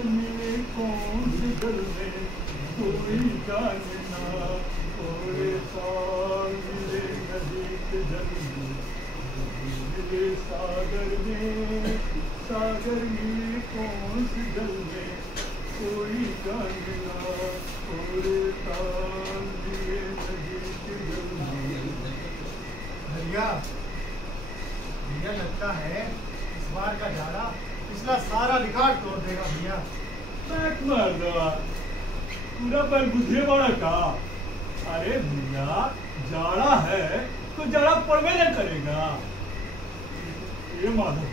सागर मिले कौन से जल में कोई जानना, थोड़े साल मिले नदी के जल में, मिले सागर में, सागर मिले कौन से जल में कोई जानना, थोड़े साल मिले नदी के जल में। भैया भैया लगता है इस बार का जाड़ा पिछला सारा रिकॉर्ड तोड़ देगा भैया। बैठ मार दवा पूरा पर बुझे बड़ा का। अरे भैया जाड़ा है तो जाड़ा पड़वे न करेगा। ये माधव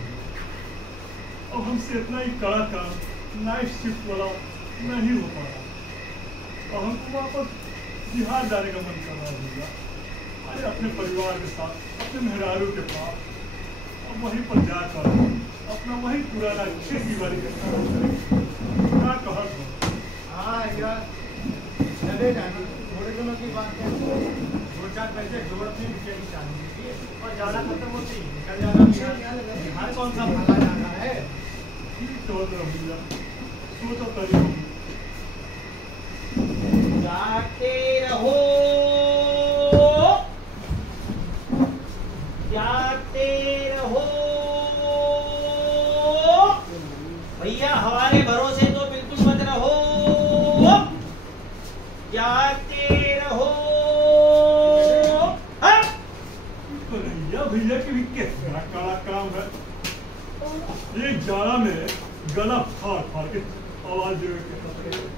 अब हमसे इतना ही कड़ा काम नाइट शिफ्ट वाला नहीं हो पा रहा और हमको वापस बिहार जाने का मन कर रहा है भैया। अरे अपने परिवार के साथ अपने मेहरारू के पास और वहीं पर जाकर अपना वही पुराना खेती बाड़ी का काम करेंगे। क्या कहा तो? हाँ यार चले जाने थोड़े दिनों की बात है, 2-4 पैसे जोड़ने की चाहिए थी और ज़्यादा खत्म होती निकल जाना। बिहार कौन सा भागा जाना है? ठीक हो तो भैया सोचो तरीके जाते रहो जाते रहो भैया, हमारे भरोसे तो बिल्कुल मत रहो। जाते रहो। भैया भैया के भी कैसा कड़ा काम है। एक जाड़ा में गला फाड़ फाड़ के आवाज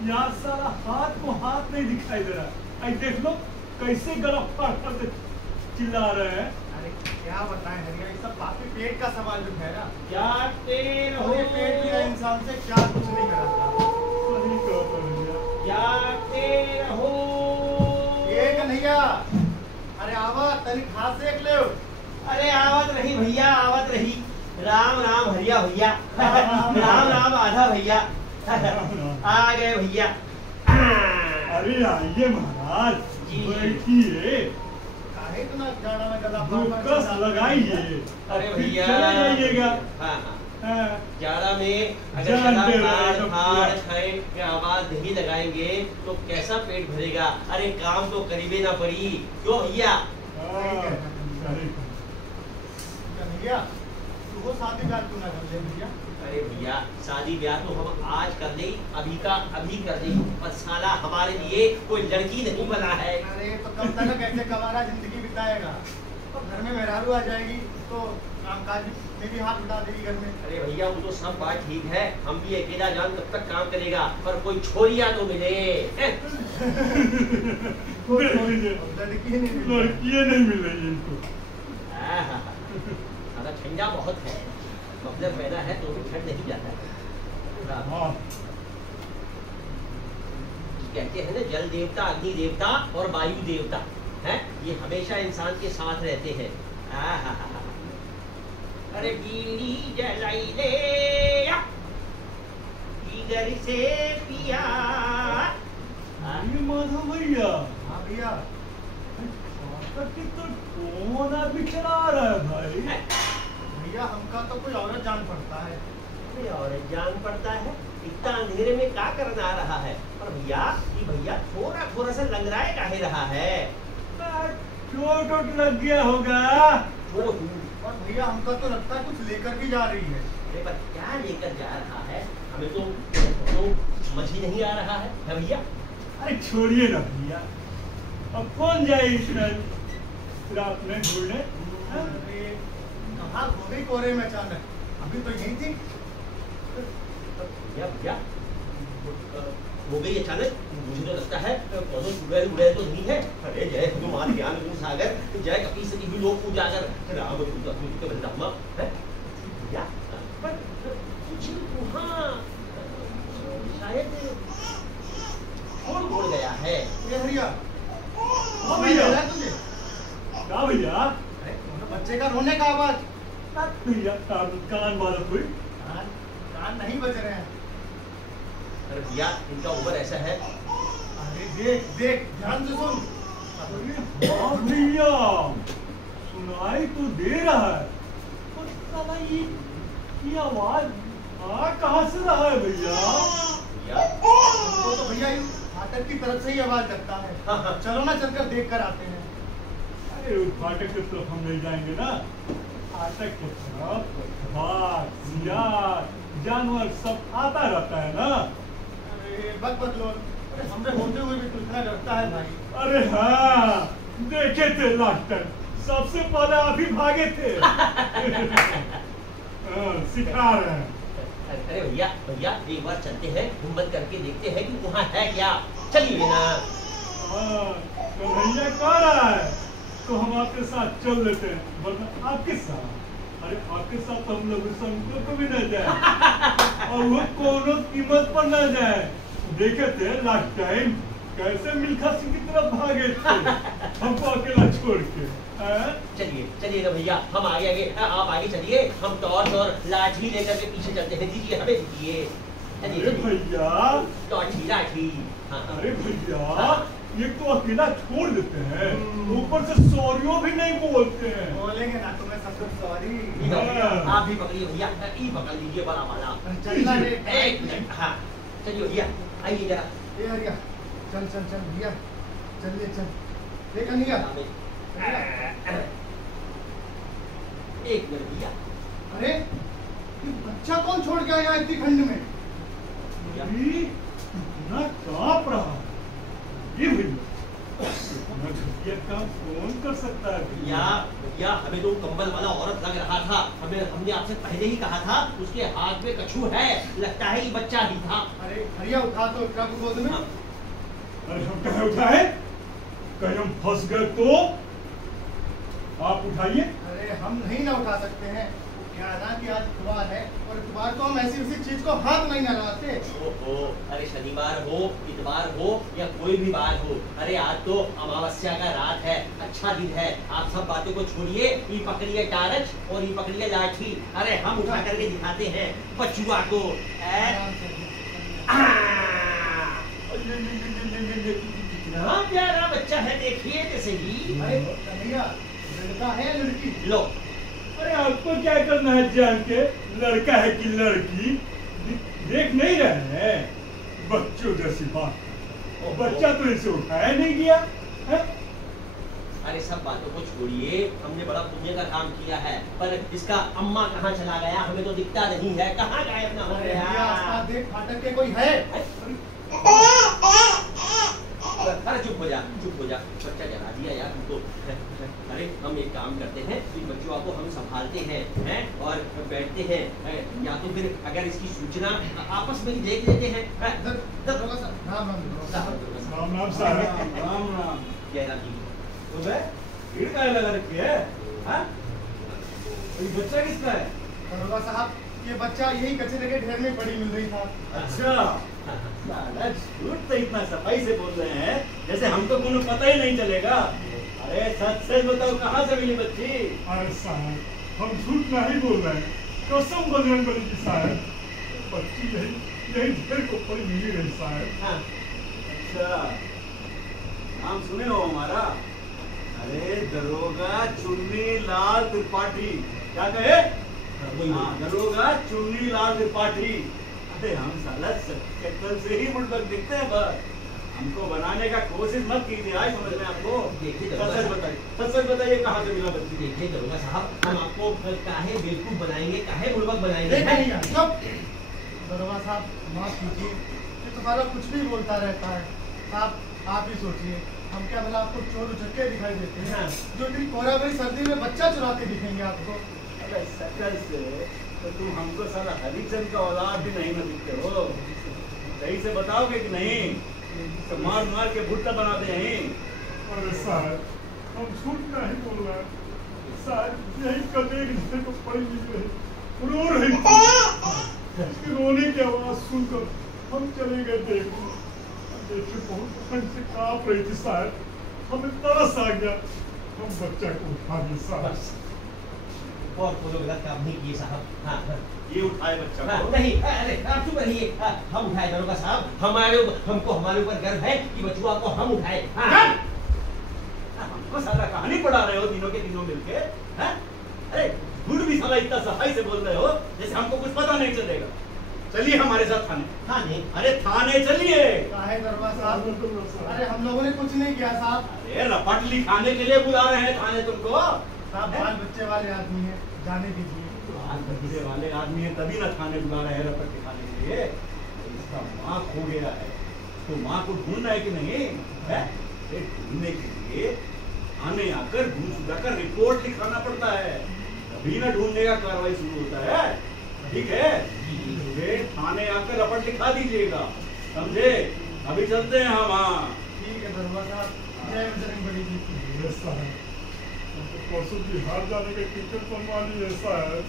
यार सारा हाथ को हाथ नहीं दिखाई दे रहा है। देख लो कैसे गला फाड़ फाड़ के चिल्ला रहे हैं। अरे क्या बताएं हरिया, ये सब बाकी पेट का सवाल जो है ना। जाते रहो। ये पेट बिना इंसान से क्या कुछ नहीं कराता। सही कहते हो भैया। जाते रहो। ये कन्हैया अरे आवा तनी खा सेक ले। अरे आवत रही भैया, आवत रही। राम राम हरिया भैया। राम राम आधा भैया। आ गए भैया। अरे आइए महाराज जी। बैठिए, काहे इतना जाड़ा में गला कस लगाइए। अरे भैया चले जाइएगा। हाँ हाँ, हाँ। जाड़ा में अगर जान गला दे रहा है फाड़ सब फाड़ पूरा। खाए के आवाज नहीं लगाएंगे तो कैसा पेट भरेगा। अरे काम तो करीबे ना पड़ी क्यों भैया। हाँ, सही। कन्हैया तू वो शादी ब्याह क्यों ना कर ले भैया? अरे भैया शादी ब्याह तो हम आज कर ले, अभी का अभी कर ले, पर साला हमारे लिए कोई लड़की नहीं बना है। अरे तो कब तक ऐसे कमारा जिंदगी बिताएगा? तो घर में मेहरारू आ जाएगी तो कामकाज में भी हाथ उठा देगी घर में। अरे भैया वो तो सब बात ठीक है, हम भी अकेला जान कब तक काम करेगा, पर कोई छोरिया तो मिले। लड़की नहीं मिल रही। लड़कियां नहीं मिल रही इनको। अगर ठंडा बहुत है, मफलर पहना है तो भी ठंड नहीं जाता है। हाँ। कहते हैं ना जल देवता, अग्नि देवता और वायु देवता है, ये हमेशा इंसान के साथ रहते हैं। अरे बीड़ी जलाई ले इधर से पिया। ये माधव भैया हाँ भैया तो कौन आदमी चला रहा है भाई? भैया हमका तो कोई औरत जान पड़ता है। अरे औरत जान पड़ता है, इतना अंधेरे में क्या करना आ रहा है? पर भैया ये भैया थोड़ा थोड़ा सा लंगड़ाए काहे रहा है? चोट वोट लग गया होगा। और भैया हमका तो लगता है कुछ लेकर भी जा रही है। अरे पर क्या लेकर जा रहा है, हमें तो समझ ही नहीं आ रहा है भैया। अरे छोड़िए ना भैया, अब कौन जाए इस रात में ढूंढने? अरे कहाँ खो गई कोहरे में अचानक? अभी तो यही थी। भैया भैया हो गई अचानक, मुझे तो लगता है पौधों चुड़ैल उड़ैल तो नहीं है। अरे जय हनुमान ज्ञान गुण सागर, जय कपी सती हुई लोक उजागर, राम धर्म है भैया। पर कुछ वहाँ शायद कौन बोल गया है? ये हरिया हाँ भैया। तुझे क्या भैया? अरे बच्चे का रोने का आवाज। भैया कान बालक हुई। कान नहीं बज रहे हैं। अरे भैया इनका उम्र ऐसा है। अरे देख देख ध्यान से सुन। अरे हाँ भैया सुनाई तो दे रहा है, पर साला ये आवाज हाँ कहाँ से रहा है भैया? भैया वो तो भैया ये फाटक की तरफ से ही आवाज लगता है। हाँ। चलो ना चलकर देख कर आते हैं। अरे उस फाटक की तरफ हम नहीं जाएंगे ना। फाटक की तरफ बाघ, सियार, जानवर सब आता रहता है ना। अरे बक बदलो, अरे हमसे होते हुए भी तुझे डरता है भाई। अरे हाँ देखे थे लास्ट टाइम, सबसे पहले आप ही भागे थे। हाँ, सिखा रहे हैं। अरे भैया भैया एक बार चलते हैं, हिम्मत करके देखते हैं कि वहाँ है क्या। चलिए ना। हाँ, तो भैया कह रहा है तो हम आपके साथ चल लेते हैं, वरना आपके साथ, अरे आपके साथ तो हम लोग संकों को भी न जाए और वो कोनो कीमत पर न जाए। देखे थे लास्ट टाइम कैसे मिल्खा सिंह की तरफ भागे थे हमको अकेला छोड़ के। चलिए चलिए ना भैया, हम आगे आगे, आप आगे चलिए, हम टॉर्च और लाठी लेकर के पीछे चलते हैं। दीजिए हमें दीजिए। चलिए अरे चलिए। भैया, लाठी लाठी। हाँ हाँ। अरे भैया ये तो अकेला छोड़ देते हैं, ऊपर से सॉरियों भी नहीं बोलते हैं। बोलेंगे ना तुम्हें सब कुछ सॉरी। आप भी पकड़िए भैया, ये पकड़ लीजिए बड़ा वाला। चलना रे। एक मिनट, हाँ चलिए भैया आइए जरा। ए हरिया, चल चल चल भैया, चलिए चल। देख अनिया, एक मिनट भैया। अरे ये बच्चा कौन छोड़ के आया इतनी ठंड में? अभी इतना कांप रहा है ये भैया, इतना घटिया काम कौन कर सकता है भैया भैया, हमें तो कंबल वाला औरत लग रहा था। हमने आपसे पहले ही कहा था उसके हाथ में कछू है, लगता है ये बच्चा ही था। अरे हरिया उठा तो उसका गोद में। अरे हम कहे उठाए, कहीं हम फंस गए तो आप उठाइए। अरे हम नहीं ना उठा सकते हैं, क्या है ना कि आज इतवार है और इतवार को हम ऐसी उसी चीज को हाथ नहीं ना लगाते। ओहो, अरे शनिवार हो, इतवार हो या कोई भी बार हो, अरे आज तो अमावस्या का रात है, अच्छा दिन है। आप सब बातों को छोड़िए, ये पकड़िए टारच और ये पकड़िए लाठी। अरे हम उठा करके दिखाते हैं बचुआ को। कितना प्यारा बच्चा है, देखिए जैसे ही। अरे कन्हैया, लड़का है लड़की? लो, अरे आपको क्या करना है जान के, लड़का है कि लड़की देख नहीं रहे हैं? बच्चों जैसी बात, और बच्चा तो इसे उठाया नहीं गया है? अरे सब बातों को छोड़िए, हमने बड़ा पुण्य का काम किया है, पर इसका अम्मा कहाँ चला गया, हमें तो दिखता नहीं है, कहाँ गायब ना हो अरे गया। भैया, आसपास देख, फाटक के कोई है? अरे चुप हो जा, बच्चा जला दिया यार तुमको। अरे हम एक काम करते हैं, इन बच्चों को हम संभालते हैं और बैठते हैं, या तो फिर अगर इसकी सूचना आपस में ही देख लेते हैं। राम राम राम साहब। राम राम। जय राम जी। तो भीड़ का लगा रखी है, हाँ? ये बच्चा किसका है? दरोगा साहब, ये बच्चा यही कचरे के ढेर में पड़ी मिल रही था। अच्छा, झूठ तो इतना सफाई से बोल रहे हैं जैसे हमको कोनो पता ही नहीं चलेगा। अरे सच सच बताओ, कहाँ से मिली बच्ची? अरे साहब, हम झूठ नहीं बोल रहे हैं, कसम बजरंग बली की साहब, बच्ची यही ढेर को पड़ी मिली रही साहब। हाँ। अच्छा, नाम सुने हो हमारा? अरे दरोगा चुन्नी लाल त्रिपाठी। क्या कहे? हाँ, दरोगा चुन्नी लाल त्रिपाठी। अरे हम साला शक्ल से ही मुल्क दिखते हैं, बस हमको बनाने का कोशिश मत कीजिए। आज समझ में आपको? देखिए सच बताइए कहाँ से मिला बच्ची? देखिए दरोगा साहब, हम आपको काहे बेवकूफ बनाएंगे, काहे बुड़बक बनाएंगे? देख नहीं चुप। दरोगा साहब, माफ कीजिए, ये तुम्हारा कुछ भी बोलता रहता है। साहब आप ही सोचिए, हम क्या भला आपको चोर उचक्के दिखाई देते हैं जो इतनी कोहरा भरी सर्दी में बच्चा चुराते दिखेंगे आपको? अरे शक्ल से तो तुम हमको साला हरिचंद का औलाद भी नहीं ना दिखते हो। सही से बताओगे कि नहीं? तो मार मार के भुट्टा बनाते हैं। अरे साहब, हम झूठ नहीं बोल रहे हैं साहब, यही कल एक ढेर को पड़ी मिल रही, रो रही थी। उसके रोने की आवाज सुनकर हम चले गए देखने। देखिए बहुत ठंड से कांप रही थी साहब, हमें तरस आ गया, हम बच्चा को उठा दिए साहब। और कोई गलत काम नहीं किए साहब। हाँ हाँ। ये उठाए बच्चा हाँ, को। नहीं, अरे आप चुप रहिए। हम उठाए दरोगा साहब, हमको हमारे ऊपर गर्व है कि बचुआ को हम उठाए। हाँ। हमको साला कहानी पढ़ा रहे हो तीनों के तीनों मिलके, हैं? अरे झूठ भी साला इतना सफाई से बोल रहे हो जैसे हमको कुछ पता नहीं चलेगा। चलिए हमारे साथ थाने। थाने? अरे थाने चलिए। काहे दरबार साहब? अरे हम लोगों ने कुछ नहीं किया साहब। अरे रपट लिखाने के लिए बुला रहे हैं थाने तुमको। साहब बाल बच्चे वाले आदमी हैं, जाने दीजिए। बाल बच्चे वाले आदमी है तभी ना थाने बुला रहे हैं रपट लिखाने के लिए। इसका माँ खो गया है तो माँ को ढूंढना है कि नहीं है? अरे ढूंढने के लिए थाने आकर घूम कर रिपोर्ट लिखाना पड़ता है, तभी ना ढूंढने का कार्रवाई शुरू होता है। ठीक है, मुझे थाने आकर रपट लिखा दीजिएगा, समझे? अभी चलते हैं हम। हाँ ठीक है दरबार साहब, जय बजरंग बली जी। ऐसा है, हमको परसों बिहार जाने का टिकट बनवा ली। ऐसा है,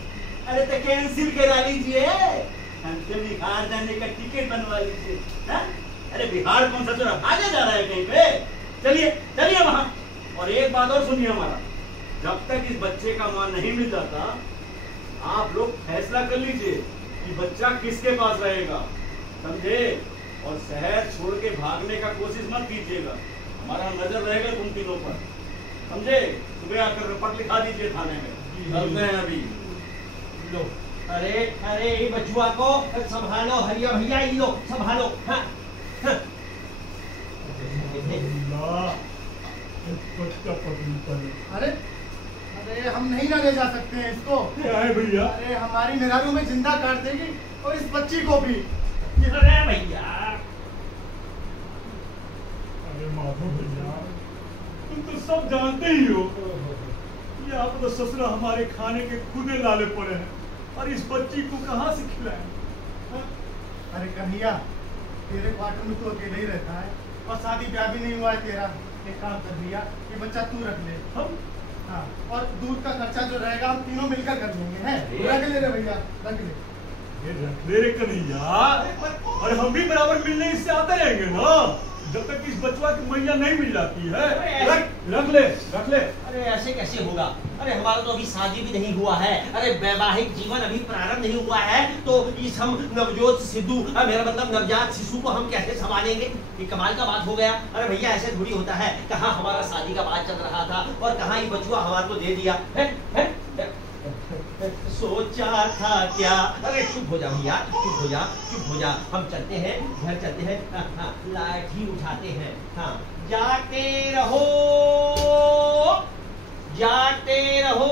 अरे तो कैंसिल करा लीजिए, हमसे बिहार जाने का टिकट बनवा लीजिए। हाँ? अरे बिहार कौन सा चोरा भागा जा रहा है कहीं पे? चलिए चलिए वहां। और एक बात और सुनिए हमारा, जब तक इस बच्चे का मां नहीं मिल जाता आप लोग फैसला कर लीजिए कि बच्चा किसके पास रहेगा, समझे? और शहर छोड़ के भागने का कोशिश मत कीजिएगा, हमारा नजर रहेगा तुम तीनों पर, समझे? सुबह आकर रिपोर्ट लिखा दीजिए थाने में। चलते हैं अभी। लो, अरे अरे ये बचुआ को संभालो, हरिया भैया ये लो संभालो। हाँ, हाँ। अल्लाह, एक बच्चा पकड़ी पड़े। अरे अरे हम नहीं ना ले जा सकते हैं इसको। क्या है भैया? अरे हमारी मेहरारू में जिंदा काट देगी और इस बच्ची को भी। अरे भैया, अरे माधव भैया, तुम तो सब जानते ही हो, ये आप तो ससुरा हमारे खाने के खुदे लाले पड़े हैं, और इस बच्ची को कहाँ से खिलाएं? हाँ? अरे कन्हैया, तेरे क्वार्टर में तो अकेले ही रहता है और शादी ब्याह भी नहीं हुआ है तेरा। एक काम कर भैया, ये बच्चा तू रख ले। हम हाँ, और दूध का खर्चा जो रहेगा हम तीनों मिलकर कर लेंगे। हैं? रख ले रे भैया, रख ले। ये रख ले रे कन्हैया, और हम भी बराबर मिलने इससे आते रहेंगे ना, जब तक इस बचवा की मैया नहीं मिल जाती है। रख ले, रख ले। अरे ऐसे कैसे होगा? अरे हमारा तो अभी शादी भी नहीं हुआ है, अरे वैवाहिक जीवन अभी प्रारंभ नहीं हुआ है, तो इस हम नवजोत सिद्धू, मेरा मतलब नवजात शिशु को हम कैसे संभालेंगे? ये कमाल का बात हो गया। अरे भैया ऐसे थोड़ी होता है, कहाँ हमारा शादी का बात चल रहा था और कहाँ ये बचुआ हमारे को दे दिया है? सोचा था क्या? अरे चुप हो जा भैया, चुप हो जा, चुप हो जा। हम चलते हैं, घर चलते हैं। हाँ, हाँ, लाठी उठाते हैं। हाँ, जाते रहो, जाते रहो,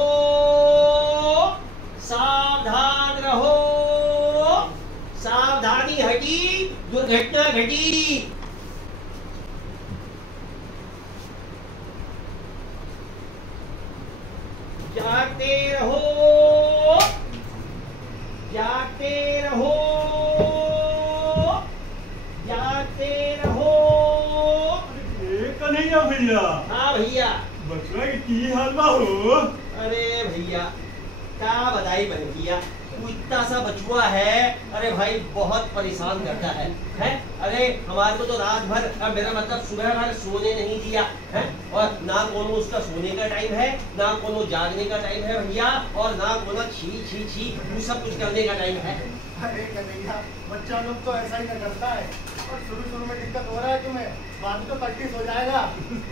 सावधान रहो, सावधानी हटी, दुर्घटना घटी। जाते रहो, जाते रहो, जाते रहो। कन्हैया भैया, हाँ भैया, बचवा की हाल बा हो? अरे भैया क्या बताई बन किया, वो इतना सा बचुआ है, अरे भाई बहुत परेशान करता है? अरे हमारे को तो रात भर, मेरा मतलब सुबह भर सोने नहीं दिया है, और ना कोनो उसका सोने का टाइम है, ना कोनो जागने का टाइम है भैया, और ना कोनो छी छी छी वो सब कुछ करने का टाइम है। अरे कन्हैया, बच्चा लोग तो ऐसा ही ना करता है, और शुरू में दिक्कत हो रहा है तुम्हें, बाद में तो प्रैक्टिस हो जाएगा।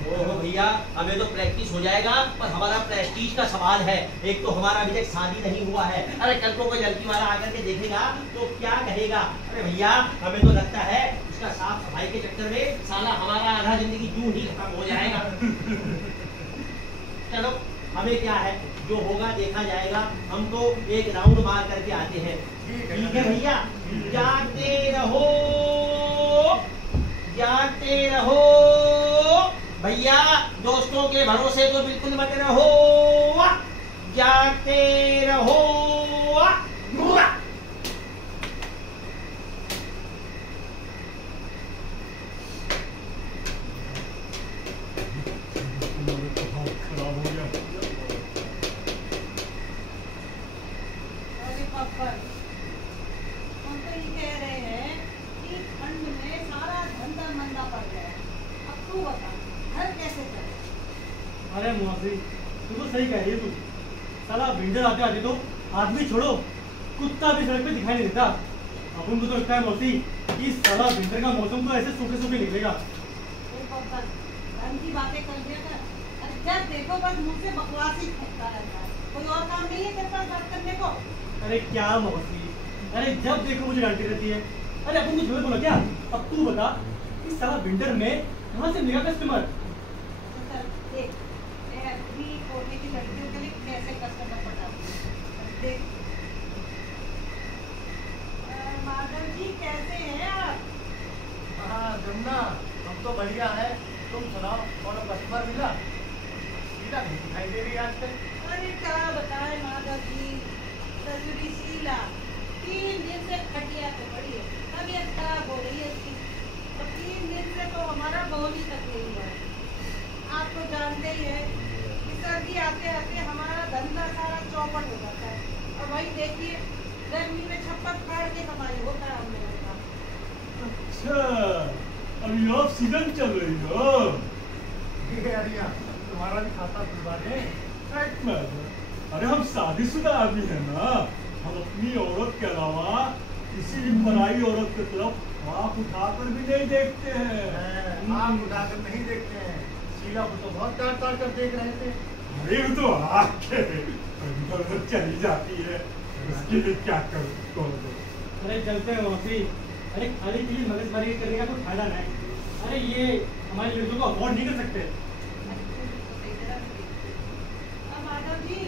ओहो भैया, हमें तो प्रैक्टिस हो जाएगा, पर हमारा प्रेस्टीज का सवाल है। एक तो हमारा अभी तक शादी नहीं हुआ है, अरे कल को कोई लड़की वाला आकर के देखेगा तो क्या कहेगा? अरे भैया हमें तो लगता है उसका साफ सफाई के चक्कर में साला हमारा आधा जिंदगी यूं ही खत्म हो जाएगा। चलो हमें क्या है, जो होगा देखा जाएगा, हम तो एक राउंड मार करके आते हैं। ठीक है भैया, जाते रहो, जाते रहो भैया, दोस्तों के भरोसे तो बिल्कुल मत रहो, जाते रहो। खराब हो गया। अरे पापा, हम तो ये कह रहे हैं कि ठंड में सारा धंधा मंदा पड़ गया है। अब तू बता, घर कैसे चले? अरे मौसी, तू तो सही कह रही है। तू साला विंटर आते आते तो आदमी छोड़ो, कुत्ता भी सड़क पे दिखाई नहीं देता। अपन को तो लगता है मौसी कि साला विंटर का मौसम तो ऐसे सूखे सूखे निकलेगा। अरे पापा, धन की बातें कर दिया कर। अरे जब देखो बस मुंह से बकवास ही फेंकता रहता है। कोई और काम नहीं है तेरे पास बात करने को? अरे क्या मौसी, अरे जब देखो मुझे डांटती रहती है। अरे अपन कुछ गलत बोला क्या? अब तू बता इस साला विंटर में कहाँ से मिलेगा कस्टमर? चल देख मैं अपनी कोटे की लड़कियों के लिए कैसे कस्टमर पटाऊं। देख माधव जी कैसे हैं आप? हाँ जमुना हम तो बढ़िया है, तुम सुनाओ और कस्टमर मिला? शीला नहीं दिखाई दे रही आजकल। अरे क्या बताएं माधव जी, ससुरी शीला 3 दिन से खटिया पे पड़ी है, तबीयत खराब हो रही है उसकी। और 3 दिन से तो हमारा बहुत ही तकलीफ हुआ है। आप तो जानते ही है कि सर्दी आते आते हमारा धंधा सारा चौपट हो जाता है। और वही देखिए गर्मी में छप्पर फाड़ के कमाई होता है हम लोगों का। अच्छा अभी ऑफ सीजन चल रही हो। अरिया तुम्हारा भी खाता खुलवा दे। अरे हम शादीशुदा आदमी है ना, हम अपनी औरत के अलावा किसी भी पराई औरत की तरफ आँख उठाकर भी नहीं देखते हैं। आँख उठाकर नहीं देखते हैं। शीला को तो बहुत ताड़ ताड़ कर देख रहे थे। अरे वो तो आँख के चली जाती है, उसके लिए क्या करूँ? अरे चलते हैं मौसी। अरे खाली चीज मगजमारी करने का कोई फायदा नहीं। अरे ये हमारी लड़कियों को अफोर्ड नहीं कर सकते। माधव जी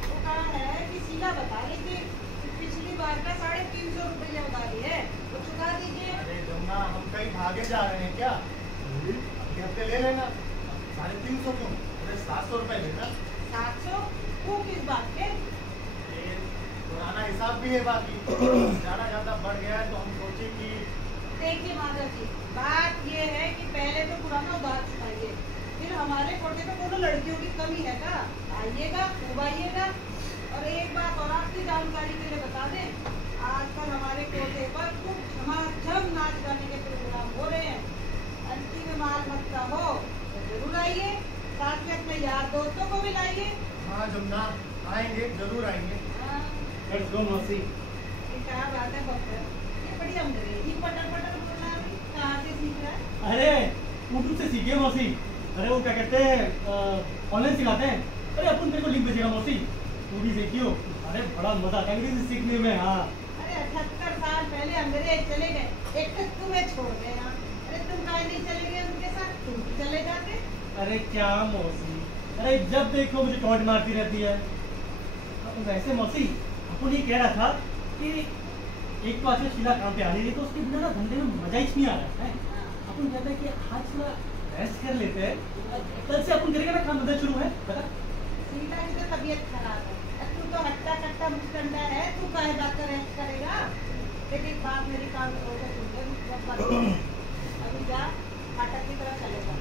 वो कहा है कि शीला बता रही थी कि पिछली बार का 350 रुपया उधारी है, वो चुका दीजिए। अरे जमुना हम कहीं भागे जा रहे हैं क्या? अगले हफ्ते ले लेना। 350 क्यों? अरे 700 रुपए लेना। 700 वो किस बात के? ये पुराना हिसाब भी है, बाकी ज्यादा ज्यादा बढ़ गया है तो हम सोचे कि देखिए माधव जी बात ये है कि पहले तो पुराना उधार चुकाइए, फिर हमारे कोटे में कोनो लड़कियों की कमी है क्या? आइएगा खूब आइएगा। और एक बात और आपकी जानकारी के लिए बता दें, आजकल हमारे कोटे पर खूब झमाझम नाच गाने के प्रोग्राम हो रहे हैं। अंतिम में माल मटका हो तो जरूर आइए, साथ में अपने यार दोस्तों को भी लाइए। हाँ जमुना आएंगे, जरूर आएंगे। हाँ, लेट्स गो मौसी। ये क्या बात है बख्तर, ये बड़ी अंग्रेजी पटर पटर बोलना है, कहाँ से सीख रहा है? अरे यूट्यूब से सीखिए मौसी। अरे वो क्या कहते हैं ऑनलाइन सिखाते हैं। अरे अपन तेरे को लिंक भेजेगा मौसी, तू भी सीखियो। अरे बड़ा मजा आता है अंग्रेजी सीखने में। हाँ अरे 78 साल पहले अंग्रेज चले गए, एक तक तुम्हें छोड़ गए यहाँ। अरे तुम काहे नहीं चले गए उनके साथ, तुम भी चले जाते। अरे क्या मौसी, अरे जब देखो मुझे टॉन्ट मारती रहती है। वैसे मौसी अपन ये कह रहा था कि एक तो आजकल शीला काम पे आ रही है तो उसके बिना ना धंधे में मजा ही नहीं आ रहा है। अपन कहते हैं कि आज थोड़ा रेस्ट कर लेते हैं, कल से अपन करेगा ना काम धंधा शुरू है। बता शीला की तो तबीयत खराब है, अब तू तो हट्टा कट्टा मुस्टंडा है, तू काहे बात कर रेस्ट करेगा? लेकिन एक बात मेरी काम करोगे, अभी जा फाटक की तरफ चलेगा।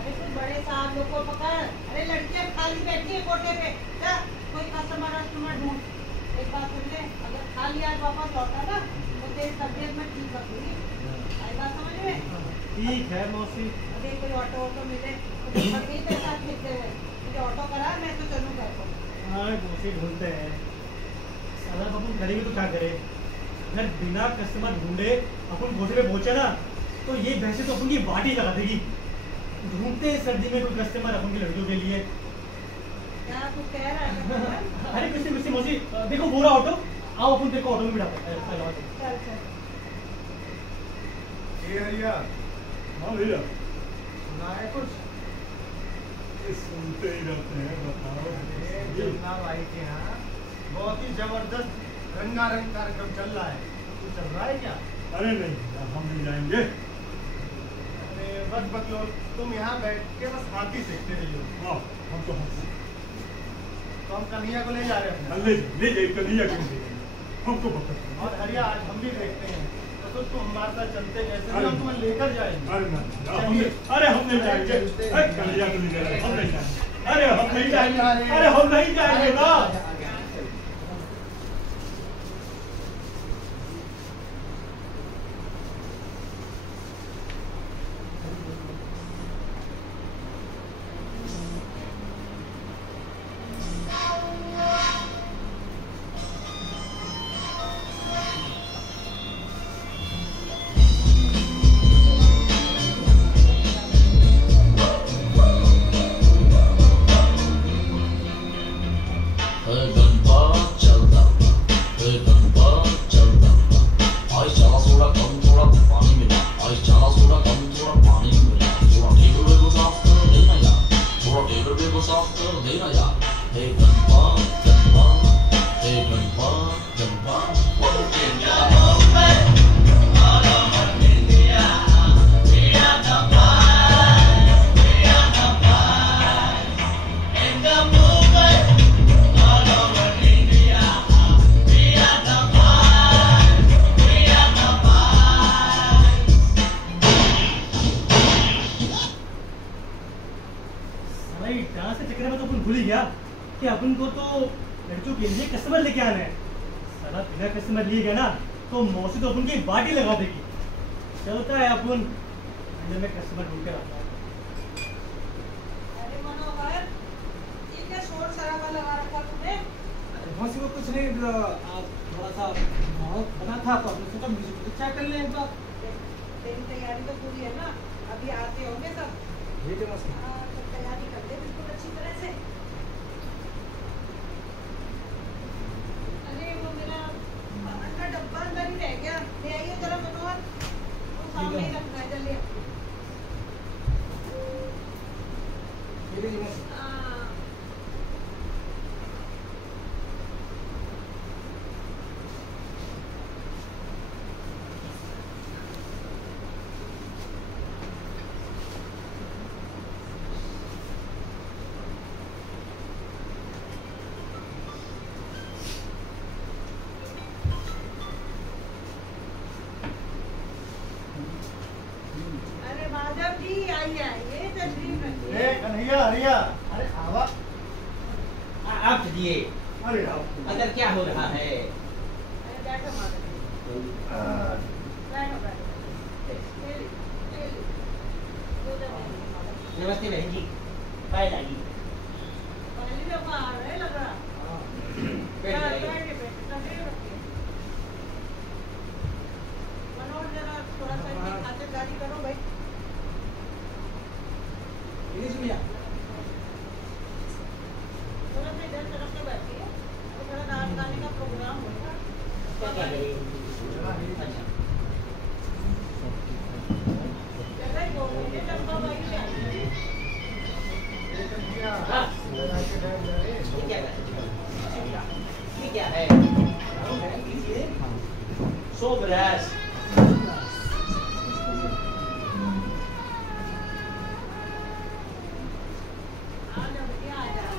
अरे कोई बड़े साहब लोग को पकड़, अरे लड़कियां खाली बैठी है कोटे पे, जा कोई कस्टमर ढूंढ। एक बात सुन ले, अगर खाली आज वापस लौटा ना तो तेरी तबीयत में ठीक रखूंगी। आई बात समझ में? ठीक है मौसी। अरे कोई ऑटो मिले तो तेरे साथ खींचते हुए मुझे ऑटो करा, मैं तो चलूँ घर को। हाँ मौसी ढूंढते हैं। साला अपन करेंगे तो क्या करे? अगर बिना कस्टमर ढूंढे अपन घोटे पे पहुंचे ना तो ये भैंसे तो अपन की वाटी लगा देगी। ढूंढते हैं सर्दी में कोई कस्टमर अपन की लड़कियों के लिए। क्या तू कह रहा है? अरे कुछ नहीं मौसी, देखो वो रहा ऑटो, आओ अपन देखो ऑटो में बिठाते हैं। चल चल। हरिया हाँ भैया सुना है कुछ? ये सुनते ही रहते हैं, बताओ। जमुना भाई के यहाँ बहुत ही जबरदस्त रंगारंग कार्यक्रम चल रहा है, कुछ चल रहा है क्या? अरे नहीं भैया, हम नहीं जाएंगे। अरे बस बकलो, तुम यहाँ बैठ के बस हाथी सीखते रहिए। हाँ हम तो तो हम कन्हैया को ले जा रहे हैं। ले जाइए कन्हैया क्यों ले जाइए? हमको पकड़। और हरिया आज हम भी देखते हैं तो तुम हमारे साथ चलते जैसे हम तुम्हें लेकर जाएंगे। अरे ना, अरे हम नहीं जाएंगे। अरे कन्हैया को ले जाएंगे, हम नहीं जाएंगे। अरे हम नहीं जाएंगे, अरे हम नहीं जाएंगे ना। के लिए कस्टमर लेके आना है। साला बिना कस्टमर लिए गया ना तो मौसी तो अपन की बाटी लगा देगी। चलता है अपन अंदर में कस्टमर ढूंढ कर आता है। अरे मनोहर, ये क्या शोर शराबा लगा रखा तुमने? मौसी को कुछ नहीं, थोड़ा सा माहौल बना था तो हमने सोचा म्यूजिक अच्छा कर लें एक बार। तेरी तैयारी तो पूरी है ना? अभी आते होंगे सब। ठीक है मौसी। हाँ, तो तैयारी कर ले बिल्कुल अच्छी तरह से। अरे वो मेरा पान का डब्बा अंदर ही रह गया, ले आइए जरा मनोहर। वो सामने ही रखना है, जल्दी। ठीक है जी मौसी। हाँ। अरे माधव जी, आइए आइए, तशरीफ रखिए। कन्हैया हरिया, अरे आवा। आप चलिए, अरे आप अंदर क्या हो रहा है? अरे बैठो माधव जी, बैठो बैठो। ले ली, ले ली। दो जन ले ली माधव जी। नमस्ते बहन जी, पाए लागी। पहली दफा आ रहे लग रहा। बैठ जाइए। बैठिए, बैठिए, तशरीफ रखिए। मनोहर जरा थोड़ा सा इनकी खातिरदारी करो भाई। थोड़ा सा इधर तरफ से बैठिए, तो थोड़ा नाच गाने का प्रोग्राम होगा। क्या कह रही हैं? अच्छा, जगह ही बोल रही है, चंपा बाई से आई है। हाँ, ये क्या कर रही हैं? ये क्या है? सोमरस। आ जाओ भैया, आ जाओ।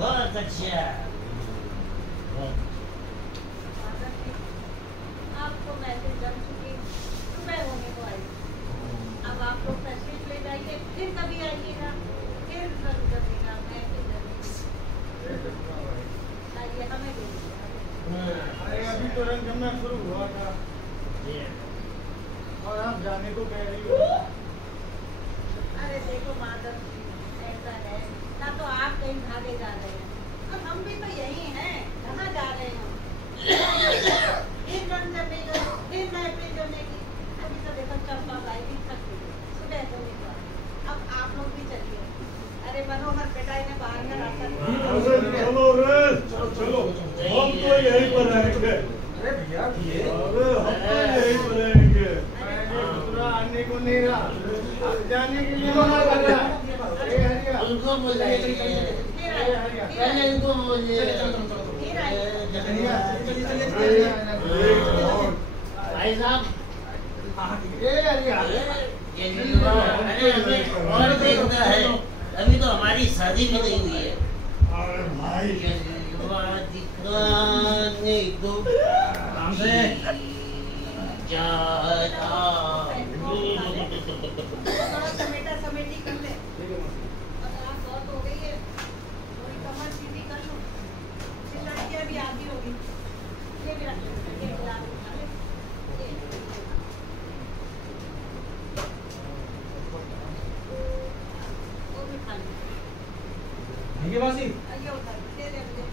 बहुत अच्छा। आपको मैसेज कर चुकी, सुबह होने को आई। अब आप लोग तशरीफ ले जाइए, फिर कभी आइएगा, फिर रंग जमेगा, आइए हमें भी। अरे अभी तो रंग जमना शुरू हुआ था और आप जाने को कह रही हो। अरे देखो माधव जी, ऐसा है ना, तो आप कहीं भागे जा रहे हैं और हम भी तो यही हैं, कहाँ जा रहे हैं हम? फिर रंग जमेगा, फिर महफिल जमेगी। अभी तो देखो चंपा भाई भी थक गई, सुबह तो नहीं हुआ। अब आप लोग भी चलिए। अरे मनोहर बेटा, इन्हें बाहर का रास्ता चलो रे, चलो हम तो यहीं पर रहेंगे। अरे भैया अरे हम तो यहीं पर रहेंगे। दूसरा आने को नहीं रहा, अब जाने के लिए मना कर रहा है। अरे हरिया उनको बोलिए, पहले इनको बोलिए। भाई साहब, अरे हमें और देखना है, अभी तो हमारी शादी भी नहीं हुई है। अरे भाई दिखाने को समेटा समेटी कर ले। अगर आप बहुत हो गई है, थोड़ी कमर सीधी कर लो। फिर लड़कियां भी आधी होगी। ये भी रख ले, ये गिलास उठा ले। वो भी खा ले। ठीक है मासी। ये उठा ले, दे दे मुझे।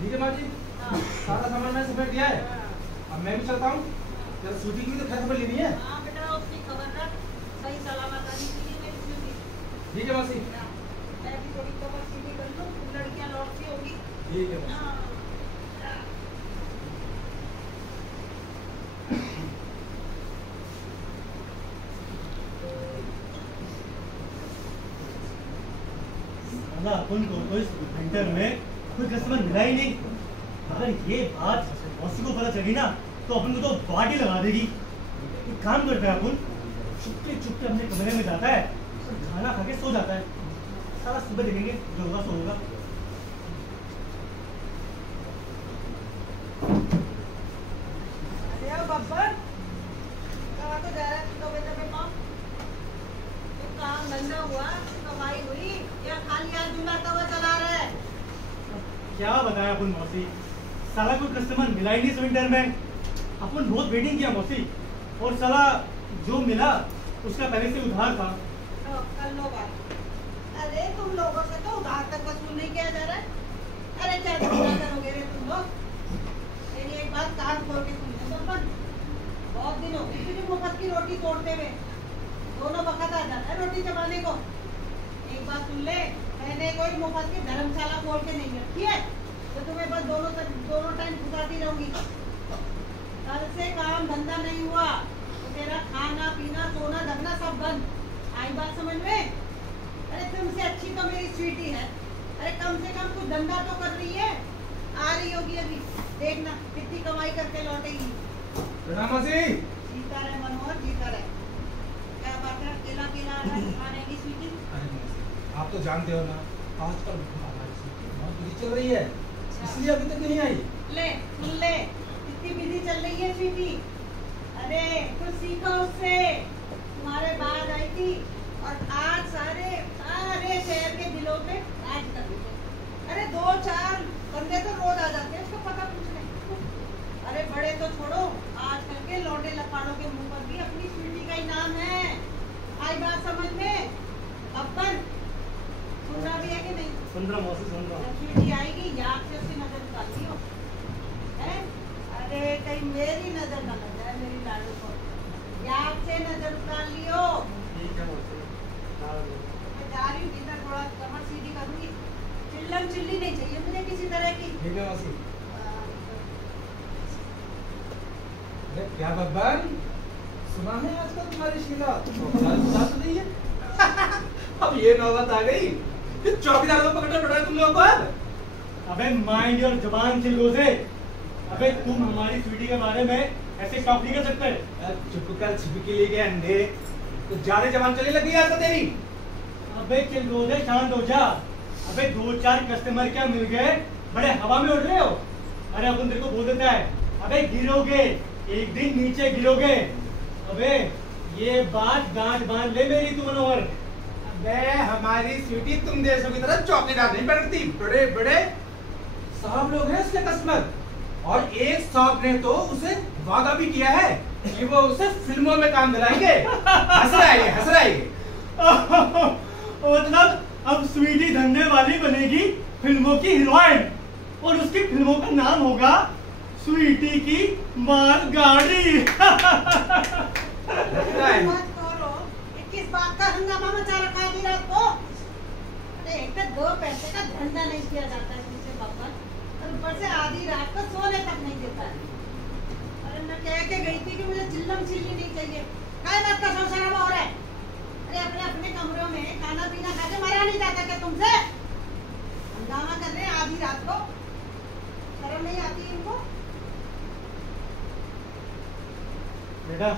ठीक है माँ जी, हाँ, सारा सामान मैंने समेट दिया है। हाँ। अब मैं भी चलता हूँ, जरा शूटिंग की भी तो खैर खबर लेनी है। हाँ बेटा, उसकी खबर रख, सही सलामत आने के लिए मेरी ड्यूटी। ठीक है मासी। मैं भी थोड़ी कमर सीधी कर लूँ, लड़कियां लौटती होगी। ठीक है मासी। हाँ। साला अपन को इस विंटर में कोई कस्टमर मिला ही नहीं। अगर ये बात मौसी को पता चली ना तो अपन को तो बाट ही लगा देगी। एक काम करता है, अपन चुपके चुपके अपने कमरे में जाता है और खाना खा के सो जाता है। साला सुबह देखेंगे जो होगा सो होगा। अरे ओ बब्बर, कहाँ को जा रहा है तू दबे दबे पाँव? तो काम धंधा हुआ, कमाई हुई, या खाली हाथ झुलाता हुआ चला रहा है? क्या बताया अपन मौसी, साला कोई कस्टमर मिला ही नहीं इस विंटर में। अपन बहुत वेटिंग किया मौसी, और साला जो मिला उसका पहले से उधार था। तो कर लो बात। अरे तुम लोगों से तो उधार तक वसूल नहीं किया जा रहा है। अरे क्या धंधा करोगे रे तुम लोग? मेरी एक बात कान खोल के सुन लो सरपंच, बहुत दिन हो गए तुझे मुफ्त की रोटी तोड़ते हुए। दोनों वक्त आ जाता है रोटी चबाने को। एक बात सुन ले, मैंने कोई मुफ्त की धर्मशाला खोल के नहीं रखी है तो तुम्हें बस दोनों टाइम घुसाती रहूंगी। कल से काम धंधा नहीं हुआ तो तेरा खाना पीना सोना धरना सब बंद। आई बात समझ में? अरे तुमसे अच्छी तो मेरी स्वीटी है। अरे कम से कम कुछ धंधा तो कर रही है। आ रही होगी अभी, देखना कितनी कमाई करके लौटेगी। प्रणाम मासी। जीता रहे मनोहर, जीता रहे। क्या बात है, अकेला अकेला आ रहा है, आ रहेगी स्वीटी? अरे मासी, आप तो जानते हो ना आजकल बहुत बिजी चल रही है, इसलिए अभी तक नहीं आई। ले सुन ले, कितनी बिजी चल रही है स्वीटी। अरे कुछ सीखो उससे। तुम्हारे बाद आई थी और आज सारे शहर के दिलों पे राज कर देते। अरे 2-4 बंदे तो रोज आ जाते हैं, उसको पता पूछने। अरे बड़े तो छोड़ो, आजकल के लौंडे लपाड़ों के मुंह पर भी अपनी स्वीटी का ही नाम है। आई बात समझ में? अपन 15 मौसी 15। जब स्वीटी आएगी याद से उसकी नजर निकाल लियो, हैं? अरे कहीं मेरी नजर न लग जाए मेरी लाडू को, याद से नजर निकाल लियो। ठीक है मौसी। मैं जा रही हूँ भीतर, थोड़ा कमर सीधी करूंगी, चिल्लम चिल्ली नहीं चाहिए मुझे किसी तरह की। ठीक है मौसी। अरे क्या बब्बर, सुना है आजकल तुम्हारी शीला चौकीदार तो नहीं है। अब ये नौबत आ गई कि चौकीदार को पकड़ना पड़ा है तुम लोगों को। अबे माइंड योर जुबान चिल्लोज़े। अबे तुम हमारी स्वीटी के बारे में ऐसे टॉक नहीं कर सकते। चुप कर, छिपके लिए गए अंडे तो ज्यादा जबान चलने लगी है तो तेरी। अबे चिल्लोज़े शांत हो जा। अबे 2-4 कस्टमर क्या मिल गए, बड़े हवा में उड़ रहे हो। अरे अपन तेरे को बोल देता है, अबे गिरोगे, एक दिन नीचे गिरोगे। अबे ये बात गांठ बांध ले मेरी तू मनोहर। अबे हमारी स्वीटी तुम देशों की तरह चौकीदार नहीं बैठती, बड़े बड़े साहब लोग हैं उसके कस्टमर, और एक साहब ने तो उसे वादा भी किया है कि वो उसे फिल्मों में काम दिलाएंगे। हंस रहा है ये, हंस रहा है ये। मतलब अब स्वीटी धंधे वाली बनेगी फिल्मों की हीरोइन, और उसकी फिल्मों का नाम होगा स्वीटी की मालगाड़ी। मत करो, किस बात का हंगामा मचा रखा है रात को। अरे एक तो 2 पैसे का धंधा नहीं किया जाता है किसी बाबा, और ऊपर से आधी रात को सोने तक नहीं देता है। अरे मैं कह के गई थी कि मुझे चिल्लम चिल्ली नहीं चाहिए, काय बात का शोषण हो रहा है। अरे अपने अपने कमरों में खाना पीना खा के मरा नहीं जाता क्या तुमसे? हंगामा कर रहे हैं आधी रात को, शर्म नहीं आती इनको? बेटा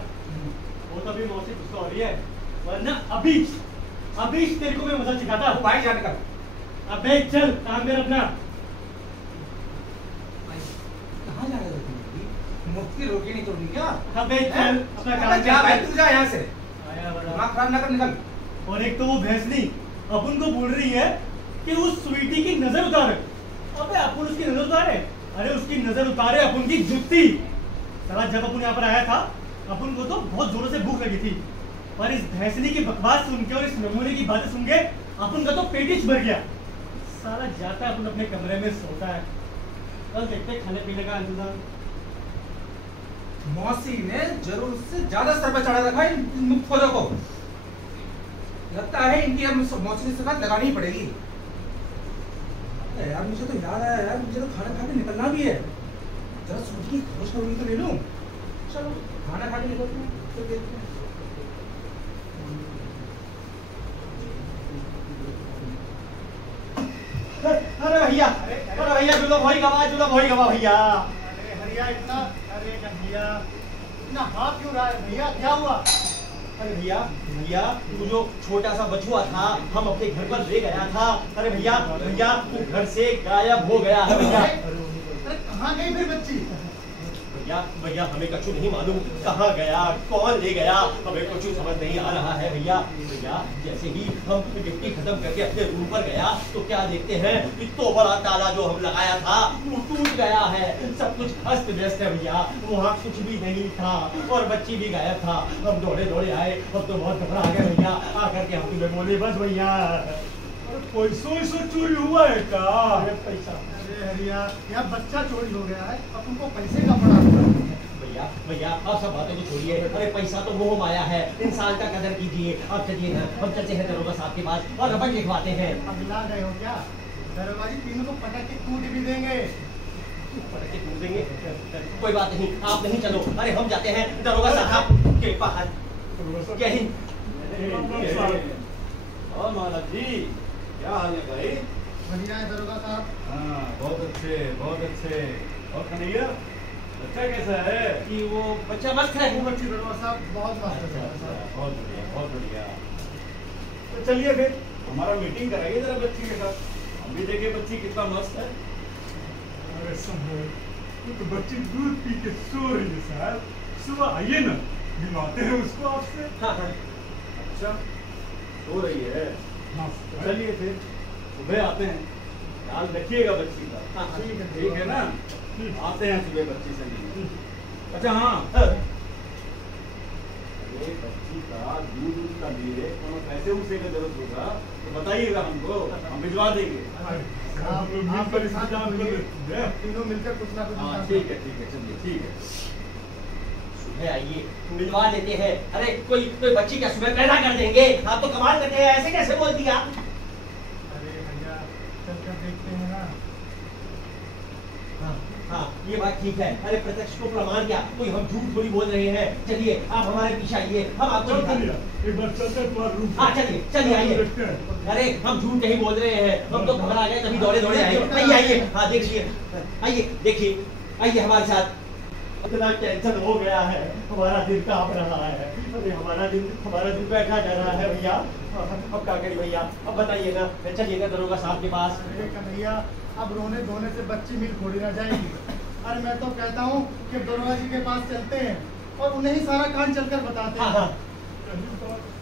वो तो अभी मौसी गुस्सा हो रही है, वरना अभी तेरे को मैं मजा सिखाता हूँ। भाई जाने का। अबे चल काम कर अपना। कहाँ जा रहे हो तुम? मुफ्त की रोटी नहीं तोड़नी क्या? अबे चल अपना काम जा भाई, कर। तू जा यहाँ से। आया बड़ा। दिमाग खराब ना कर, निकल। और एक तो वो भैंसनी अपन को बोल रही है कि उस स्वीटी की नजर उतारे। अबे अपन उसकी नजर उतारे? अरे उसकी नजर उतारे अपन की जुत्ती। साला जब अपन यहाँ पर आया था अपन को तो बहुत जोरों से भूख लगी थी, पर इस भैंसनी की बकवास सुन के और इस नमूने की बातें सुन के अपन का तो पेट ही भर गया। साला जाता है अपन अपने कमरे में सोता है, कल देखते हैं खाने पीने का इंतजाम। मौसी ने जरूर से ज्यादा सर पे चढ़ा रखा है इन मुफ्तों को। लगता है इनकी अब मौसी से बात लगानी ही पड़ेगी। यार मुझे तो याद आया यार, मुझे तो खाना खा के निकलना भी है। जरा सूट की खोज खबरी तो ले लूं। चलो खाना खा के निकलते हैं, तो देखते हैं। अरे भैया जुलो भाई गवा भैया। अरे हरिया इतना, अरे भैया इतना हाथ क्यों रहा है भैया, क्या हुआ? अरे भैया तू जो छोटा सा बछुआ था हम अपने घर पर ले गया था, अरे भैया तू घर से गायब हो गया है भैया। अरे कहाँ गई फिर बच्ची? भैया हमें कुछ नहीं मालूम कहाँ गया, कौन ले गया, हमें कुछ समझ नहीं आ रहा है भैया। जैसे ही हम गिफ्टी खत्म करके अपने रूम पर गया तो क्या देखते हैं कि तो बड़ा ताला जो हम लगाया था वो टूट गया है, सब कुछ अस्त व्यस्त है भैया, वहाँ कुछ भी नहीं था और बच्ची भी गायब था। हम दौड़े आए, अब तो बहुत घबरा गए भैया, आकर के हम तुम्हें बोले बस भैया। पैसों चोरी हुआ है क्या? पैसा अरे हरिया यहाँ बच्चा चोरी हो गया है, अब तुमको पैसे का पड़ा हुआ है। भैया आप सब बातों को छोड़िए, अरे पैसा तो मोह माया है, इंसान का कदर कीजिए। आप चलिए ना, हम चलते हैं दरोगा साहब के पास और रबड़ लिखवाते हैं। अगला गए हो क्या? दरवाजे तीनों को पटक के कूट भी देंगे। पटक के कूट देंगे? कोई बात नहीं, आप नहीं चलो, अरे हम जाते हैं दरोगा साहब के पास। क्या ही और महाराज जी क्या हाल है भाई? बढ़िया है दरोगा साहब। हाँ बहुत अच्छे बहुत अच्छे। और कन्हैया बच्चा कैसा है? कि वो बच्चा मस्त है। खूब अच्छी दरोगा साहब, बहुत मस्त है अच्छा, दरोगा साहब। बहुत बढ़िया बहुत बढ़िया। तो चलिए फिर हमारा मीटिंग कराइए जरा बच्ची के साथ, हम भी देखें बच्ची कितना मस्त है। अरे सुनो, ये तो बच्ची दूध पी के सो रही है साहब, सुबह आइए ना मिलवाते हैं उसको आपसे। हाँ। अच्छा सो रही है, मस्त। चलिए फिर सुबह आते हैं, ख्याल रखिएगा बच्ची का। हाँ, ठीक है ना, आते हैं सुबह बच्ची से मिलने। अच्छा हाँ, अरे बच्ची का दूध का लिए पैसे उसे का जरूरत होगा तो बताइएगा हमको, हम भिजवा देंगे। आप इंतजाम करिए, तीनों मिलकर कुछ ना कुछ। हाँ ठीक है चलिए ठीक है। सुबह आइए मिलवा देते हैं। अरे कोई बच्ची क्या सुबह पैदा कर देंगे? आप तो कमाल करते हैं, ऐसे कैसे बोल दिया? अरे भैया चलकर देखते हैं ना। हाँ ये बात ठीक है। अरे प्रत्यक्ष को प्रमाण क्या, कोई हम झूठ थोड़ी बोल रहे हैं। चलिए आप हमारे पीछे आइए, हम आपको एक बार चलते तुम्हारे रूम। हाँ चलिए आइए। अरे हम झूठ नहीं बोल रहे हैं, हम तो घबरा गए तभी दौड़े आए। आइए हाँ देखिए, आइए देखिए, आइए हमारे साथ। इतना टेंशन हो गया है, हमारा दिल कांप रहा है। अरे हमारा दिल बैठा जा रहा है भैया। अब क्या करें भैया, अब बताइए ना। चलिएगा दरोगा साहब के पास। अरे कन्हैया अब रोने धोने से बच्ची मिल थोड़ी ना जाएगी। अरे मैं तो कहता हूँ कि दरोगा जी के पास चलते हैं और उन्हें ही सारा कांड चलकर बताते हैं।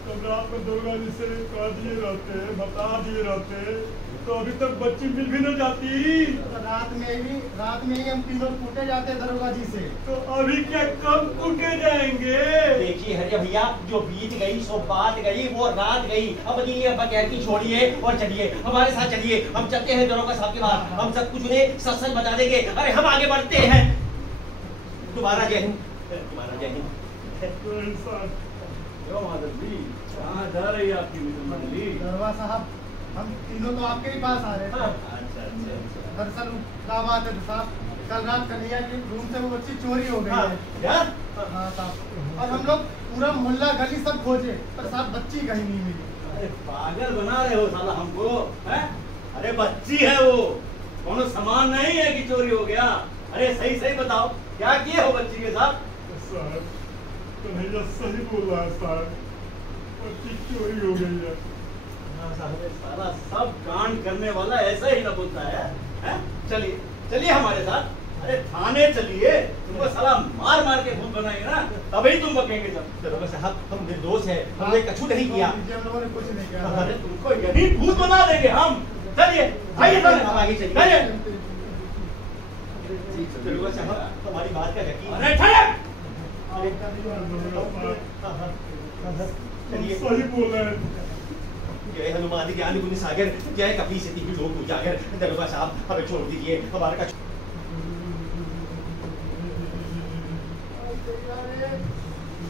कल रात में दुर्गा जी से कह दिए रहते, बता दिए रहते तो अभी तक बच्ची मिल भी न जाती। रात में ही हम तीनों कूटे जाते दरोगा जी से। तो अभी क्या कब कूटे जाएंगे? देखिए हरिया भैया, जो बीत गई सो बात गई, वो रात गई। अब ये बगैरती छोड़िए और चलिए हमारे साथ चलिए। हम चलते हैं दरोगा साहब के पास, हम सब कुछ उन्हें सच बता देंगे। अरे हम आगे बढ़ते हैं। दोबारा जय हिंद, दोबारा जय हिंद। क्यों माधव जी, कहाँ जा रही है आपकी मंडली? दरोगा साहब हम तीनों तो आपके ही पास आ रहे थे। अच्छा। दरअसल क्या बात है साहब, कल रात कन्हैया के रूम से वो बच्ची चोरी हो गई है। हाँ साहब, और हम लोग पूरा मोहल्ला गली सब खोजे पर साहब बच्ची कहीं नहीं मिली। अरे पागल बना रहे हो साला हमको, हैं? अरे बच्ची है वो, कोनो सामान नहीं है कि चोरी हो गया। अरे सही बताओ क्या किए हो बच्ची के साथ? साहब कन्हैया सही बोल रहा है साहब, बच्ची चोरी हो गई है। साला सब कांड करने वाला ऐसा ही ना बोलता है, हैं? चलिए हमारे साथ। अरे थाने चलिए, तुमको साला मार के भूत बनाएंगे ना, तभी तुम बकेंगे सब। दरोगा साहब हम निर्दोष हैं, हमने कछु नहीं किया। हम लोगों ने कुछ नहीं किया। अरे तुमको यही भूत बना देंगे हम। चलिए आइए हम आगे चलिए। चलिए दरोगा साहब हमारी बात का यकीन। अरे ठहरे। चलिए सही बोल रहे हैं। जय हनुमान ज्ञान गुण सागर, जय कपी सती लोक उजागर। दरोगा साहब हमें छोड़ दीजिए, हमारा का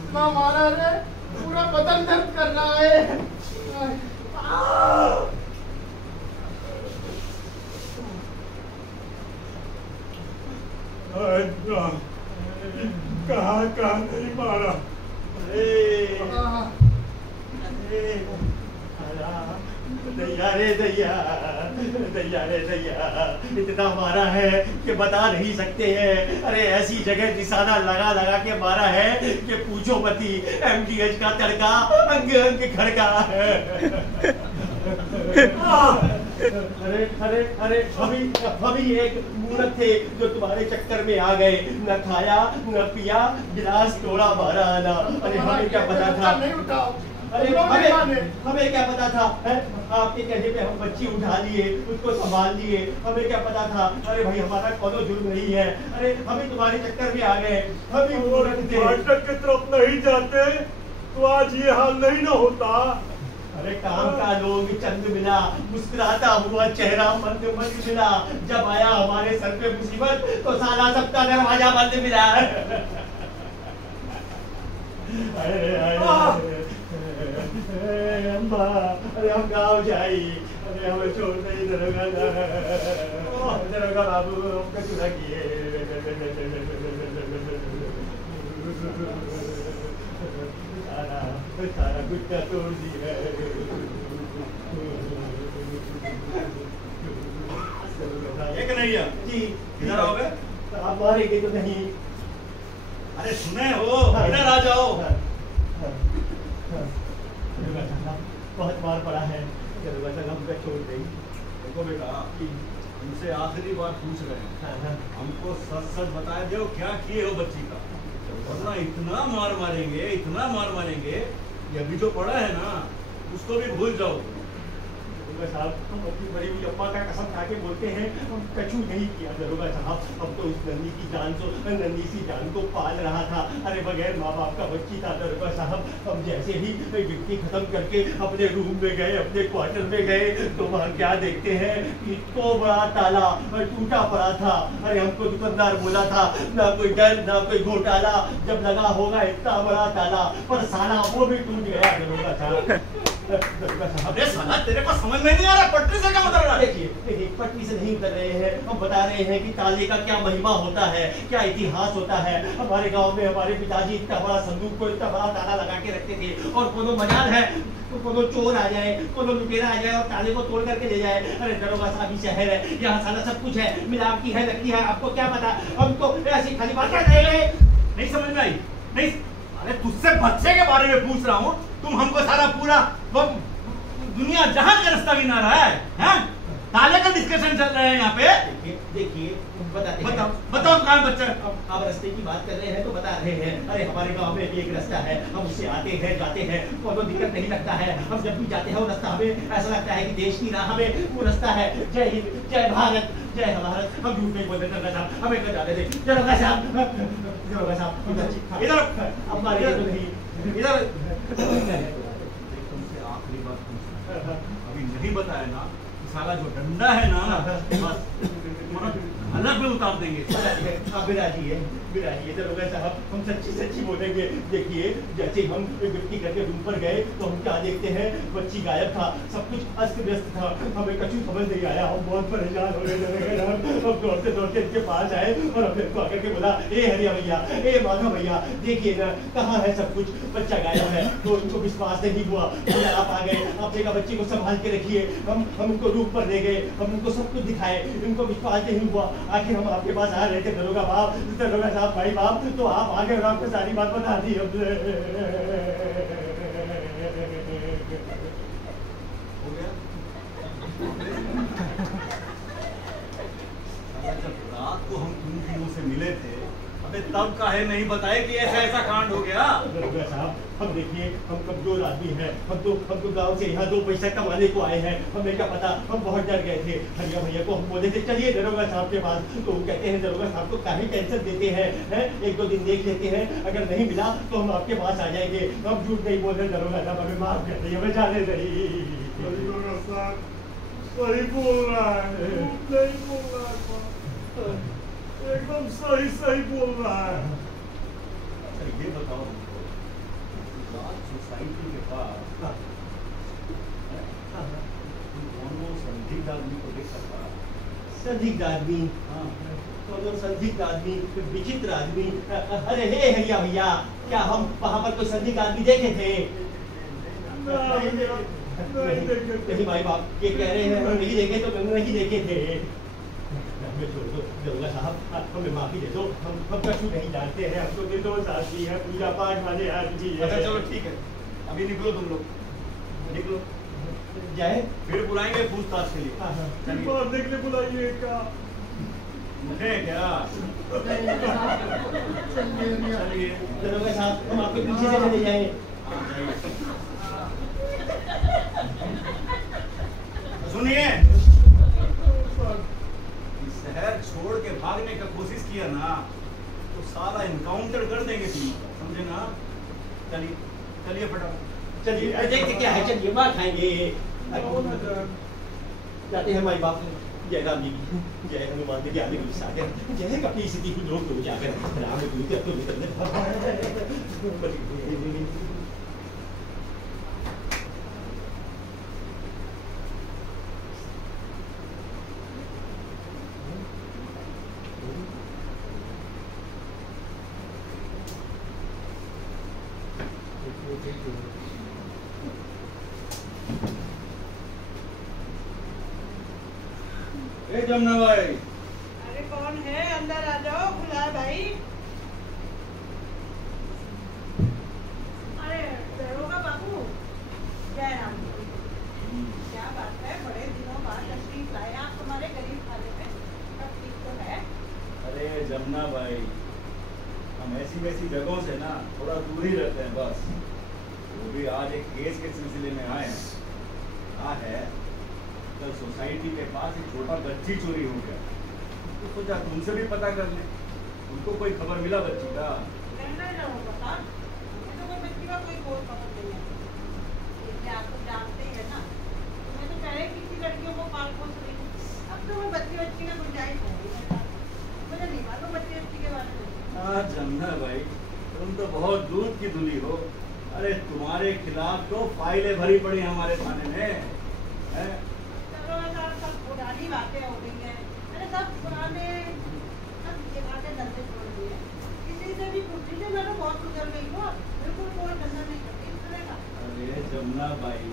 इतना मारा रे, पूरा बदन दर्द कर रहा है। कहाँ नहीं मारा? दैया रे दैया, इतना मारा है कि बता नहीं सकते हैं। अरे ऐसी जगह निशाना लगा के मारा है कि पूछो मती। MDH का तड़का अंग खड़का है। अरे अभी एक मूर्ख थे जो तुम्हारे चक्कर में आ गए, न खाया न पिया, गिलास तोड़ा मारा ना। अरे हमें क्या पता था, हमें क्या पता था है? आपके कहने पे हम बच्ची उठा लिए, उसको संभाल लिए, हमें क्या पता था? अरे भाई हमारा कोनो जुर्म नहीं है। अरे हम ही तुम्हारे चक्कर में आ गए, हम ही फाटक की तरफ नहीं जाते तो आज ये हाल नहीं ना होता। अरे काम का लोग चंद मिला, मुस्कुराता हुआ चेहरा मंद मिला। जब आया हमारे सर पे मुसीबत तो साला सबका दरवाजा बंद मिला। अम्मा, अरे हम गाँव जाई, अरे हमें छोड़ नहीं दरोगा बाबू हमको चुरा किए। सारा गुट्टा तोड़ दिया। एक नहीं है जी इधर आओगे? आप मारेंगे तो नहीं। अरे सुने हो, इधर आ जाओ। बहुत मार पड़ा है, हमको छोड़ गई। देखो बेटा, तुमसे आखिरी बार पूछ रहे हैं, हमको सच बताए दो क्या किए हो बच्ची का, वरना इतना मार मारेंगे, ये अभी जो पड़ा है ना उसको भी भूल जाओ। दरोगा साहब, हम अपनी बड़ी हुई अम्मा का कसम खा के बोलते हैं, हम कछु नहीं किया दरोगा साहब। हम तो उस नन्ही सी जान को पाल रहा था। अरे बगैर माँ बाप का बच्ची था दरोगा साहब। हम जैसे ही गिट्टी खत्म करके अपने रूम में गए, अपने क्वार्टर में गए, तो वहाँ क्या देखते हैं कि तो बड़ा ताला टूटा पड़ा था। अरे हमको दुकानदार बोला था ना कोई डर ना कोई घोटाला, जब लगा होगा इतना बड़ा ताला, पर साला वो भी टूट गया दरोगा साहब। अरे साला तेरे को समझ में नहीं आ रहा, पटरी से क्या उतर रहा है? देखिए पटरी से नहीं उतर रहे हैं, हम बता रहे हैं कि ताले का क्या महिमा होता है, क्या इतिहास होता है। हमारे गांव में हमारे पिताजी इतना बड़ा संदूक को इतना बड़ा ताला लगा के रखते थे, और कोनो मजाल है तो कोनो चोर आ जाए, कोनो लुटेरा आ जाए और ताले को तोड़ करके ले जाए। अरे दरोगा साहब, ये शहर है, यहाँ साला सब कुछ है, मिलावटी है, नकली है, आपको क्या पता। हम तो ऐसी खाली बात कर रहे हैं। नहीं समझ में आई? नहीं, अरे तुझसे बच्चे के बारे में पूछ रहा हूँ, तुम हमको सारा पूरा वो दुनिया जहान का रास्ता गिना रहा है, हैं? ताले का डिस्कशन चल रहा है यहाँ पे। देखिए बताते हैं। बताओ कहाँ बच्चा? आप रास्ते की बात कर रहे हैं तो बता रहे हैं। अरे हमारे गांव में एक रास्ता है, हम उससे आते हैं जाते हैं, कोई दिक्कत नहीं लगता है। हम जब भी जाते हैं वो रास्ता हमें ऐसा लगता है कि देश की राह में वो रास्ता है। जय हिंद, जय भारत, जय भारत। हम झूठ नहीं बोलते दरोगा साहब, हमें कर जाते थे दरोगा साहब। दरोगा साहब इधर अब मारिए तो नहीं, इधर तुमसे आखिरी बात पूछना, अभी नहीं बताया ना, साला जो डंडा है ना, बस अलग में उतार देंगे। बिराजिए दरोगा साहब, हम सच्ची सच्ची बोलेंगे। देखिए जैसे हम गिफ्टी करके रूम पर गए तो हम क्या देखते हैं, बच्ची गायब था, सब कुछ अस्त व्यस्त था, हमें कछु समझ नहीं आया। हम बहुत परेशान हो गए। हम दौड़ते दौड़ते इनके पास आए और हमने इनको आकर के बोला, ए हरिया भैया, ए माधव भैया, देखिए ना कहाँ है सब कुछ, बच्चा गायब है। तो उनको विश्वास नहीं हुआ, बोला आप आ गए, आपने कहा बच्चे को संभाल के रखिए। हम उनको रूम पर ले गए, हम उनको सब कुछ दिखाए, इनको विश्वास नहीं हुआ। आखिर हम आपके पास आ रहे थे दरोगा बाप, दरोगा साहब, भाई बाप, तो आप आगे और आपको सारी बात बता दी हमने। हो गया? जब रात को हम तुम तीनों से मिले थे, अबे तब काहे नहीं बताए कि ऐसा ऐसा कांड हो गया? दरोगा साहब, हम देखिए, हम कमजोर आदमी हैं, हम तो गांव से यहाँ 2 पैसा कमाने को आए हैं, हमें क्या पता, हम बहुत डर गए थे। हरिया भैया को हम बोले थे चलिए दरोगा साहब के पास, तो वो कहते हैं दरोगा साहब को काहे टेंशन देते हैं, 1-2 दिन देख लेते हैं, अगर नहीं मिला तो हम आपके पास आ जाएंगे। हम झूठ नहीं बोल रहे दरोगा साहब, हमें माफ कर दीजिए, हमें जाने नहीं। दरोगा साहब सही बोल रहा है, नहीं बोल रहा है, एकदम सही बोल रहा है। अच्छा ये बताओ हमको, सोसाइटी के पास दोनों संदिग्ध आदमी को देख सकता? संदिग्ध आदमी? हाँ, दोनों संदिग्ध आदमी, विचित्र आदमी। अरे हे हरिया भैया, क्या हम वहाँ पर कोई संदिग्ध आदमी देखे थे? नहीं भाई बाप, ये कह रहे हैं हम नहीं देखे तो नहीं देखे थे। हमें छोड़ दो दरोगा साहब, हमें माफी दे दो, हम कछु नहीं जानते हैं, हमको निर्दोष आदमी है, पूजा पाठ वाले आदमी है। अच्छा चलो ठीक है, अभी निकलो तुम लोग, निकलो। जाए फिर बुलाएंगे पूछताछ के लिए। बात देखने बुलाइए का मुझे क्या? चलिए दरोगा साहब, हम आपके पीछे से चले जाए। सुनिए, शहर छोड़ के भागने का कोशिश किया ना तो साला इनकाउंटर कर देंगे तुम, समझे ना? चलिए चलिए फटाफट चलिए देखते क्या है, चलिए मार खाएंगे। जाते हैं माई बाप, जय राम जी की, जय हनुमान जी की आगे की सागर, जय कपी स्थिति को लोग तो जाकर राम दूत अब तो निकलने। ए जमुना भाई, अरे कौन है, अंदर आ जाओ, बुला भाई। अरे दरोगा बाबू, जय राम जी। क्या बात है, बड़े दिनों बाद तशरीफ लाए आप तुम्हारे गरीब खाने में, सब ठीक तो है? अरे जमुना भाई, हम ऐसी वैसी जगहों से ना थोड़ा दूर ही रहते हैं बस। वो भी आज एक केस के सिलसिले में आए हैं। क्या है, कल सोसाइटी के पास एक छोटा बच्ची चोरी हो गया, तो सोचा तुमसे भी पता कर ले, उनको कोई खबर मिला बच्ची का? रहना ही ना हो पता, हमें तो कोई बच्ची का कोई खबर नहीं है। इसलिए आप तो जानते ही है ना, तो मैं तो पहले किसी लड़कियों को पाल पोस रही हूँ, अब तो मैं बच्ची का गुंजाइश है ही नहीं, मुझे नहीं मालूम बच्ची के बारे में। हाँ जमुना भाई, तुम तो बहुत दूध की धुली हो। अरे तुम्हारे खिलाफ तो फाइलें भरी पड़ी हैं हमारे थाने में, हैं? चलो ऐसा सब पुरानी बातें हो गई हैं, अरे सब पुराने सब ये बातें धंधे छोड़ दिए। किसी से भी पूछ लीजिए, मैं तो बहुत गुजर गई हूँ, बिल्कुल कोई धंधा नहीं करती इस तरह का। अरे जमुना भाई,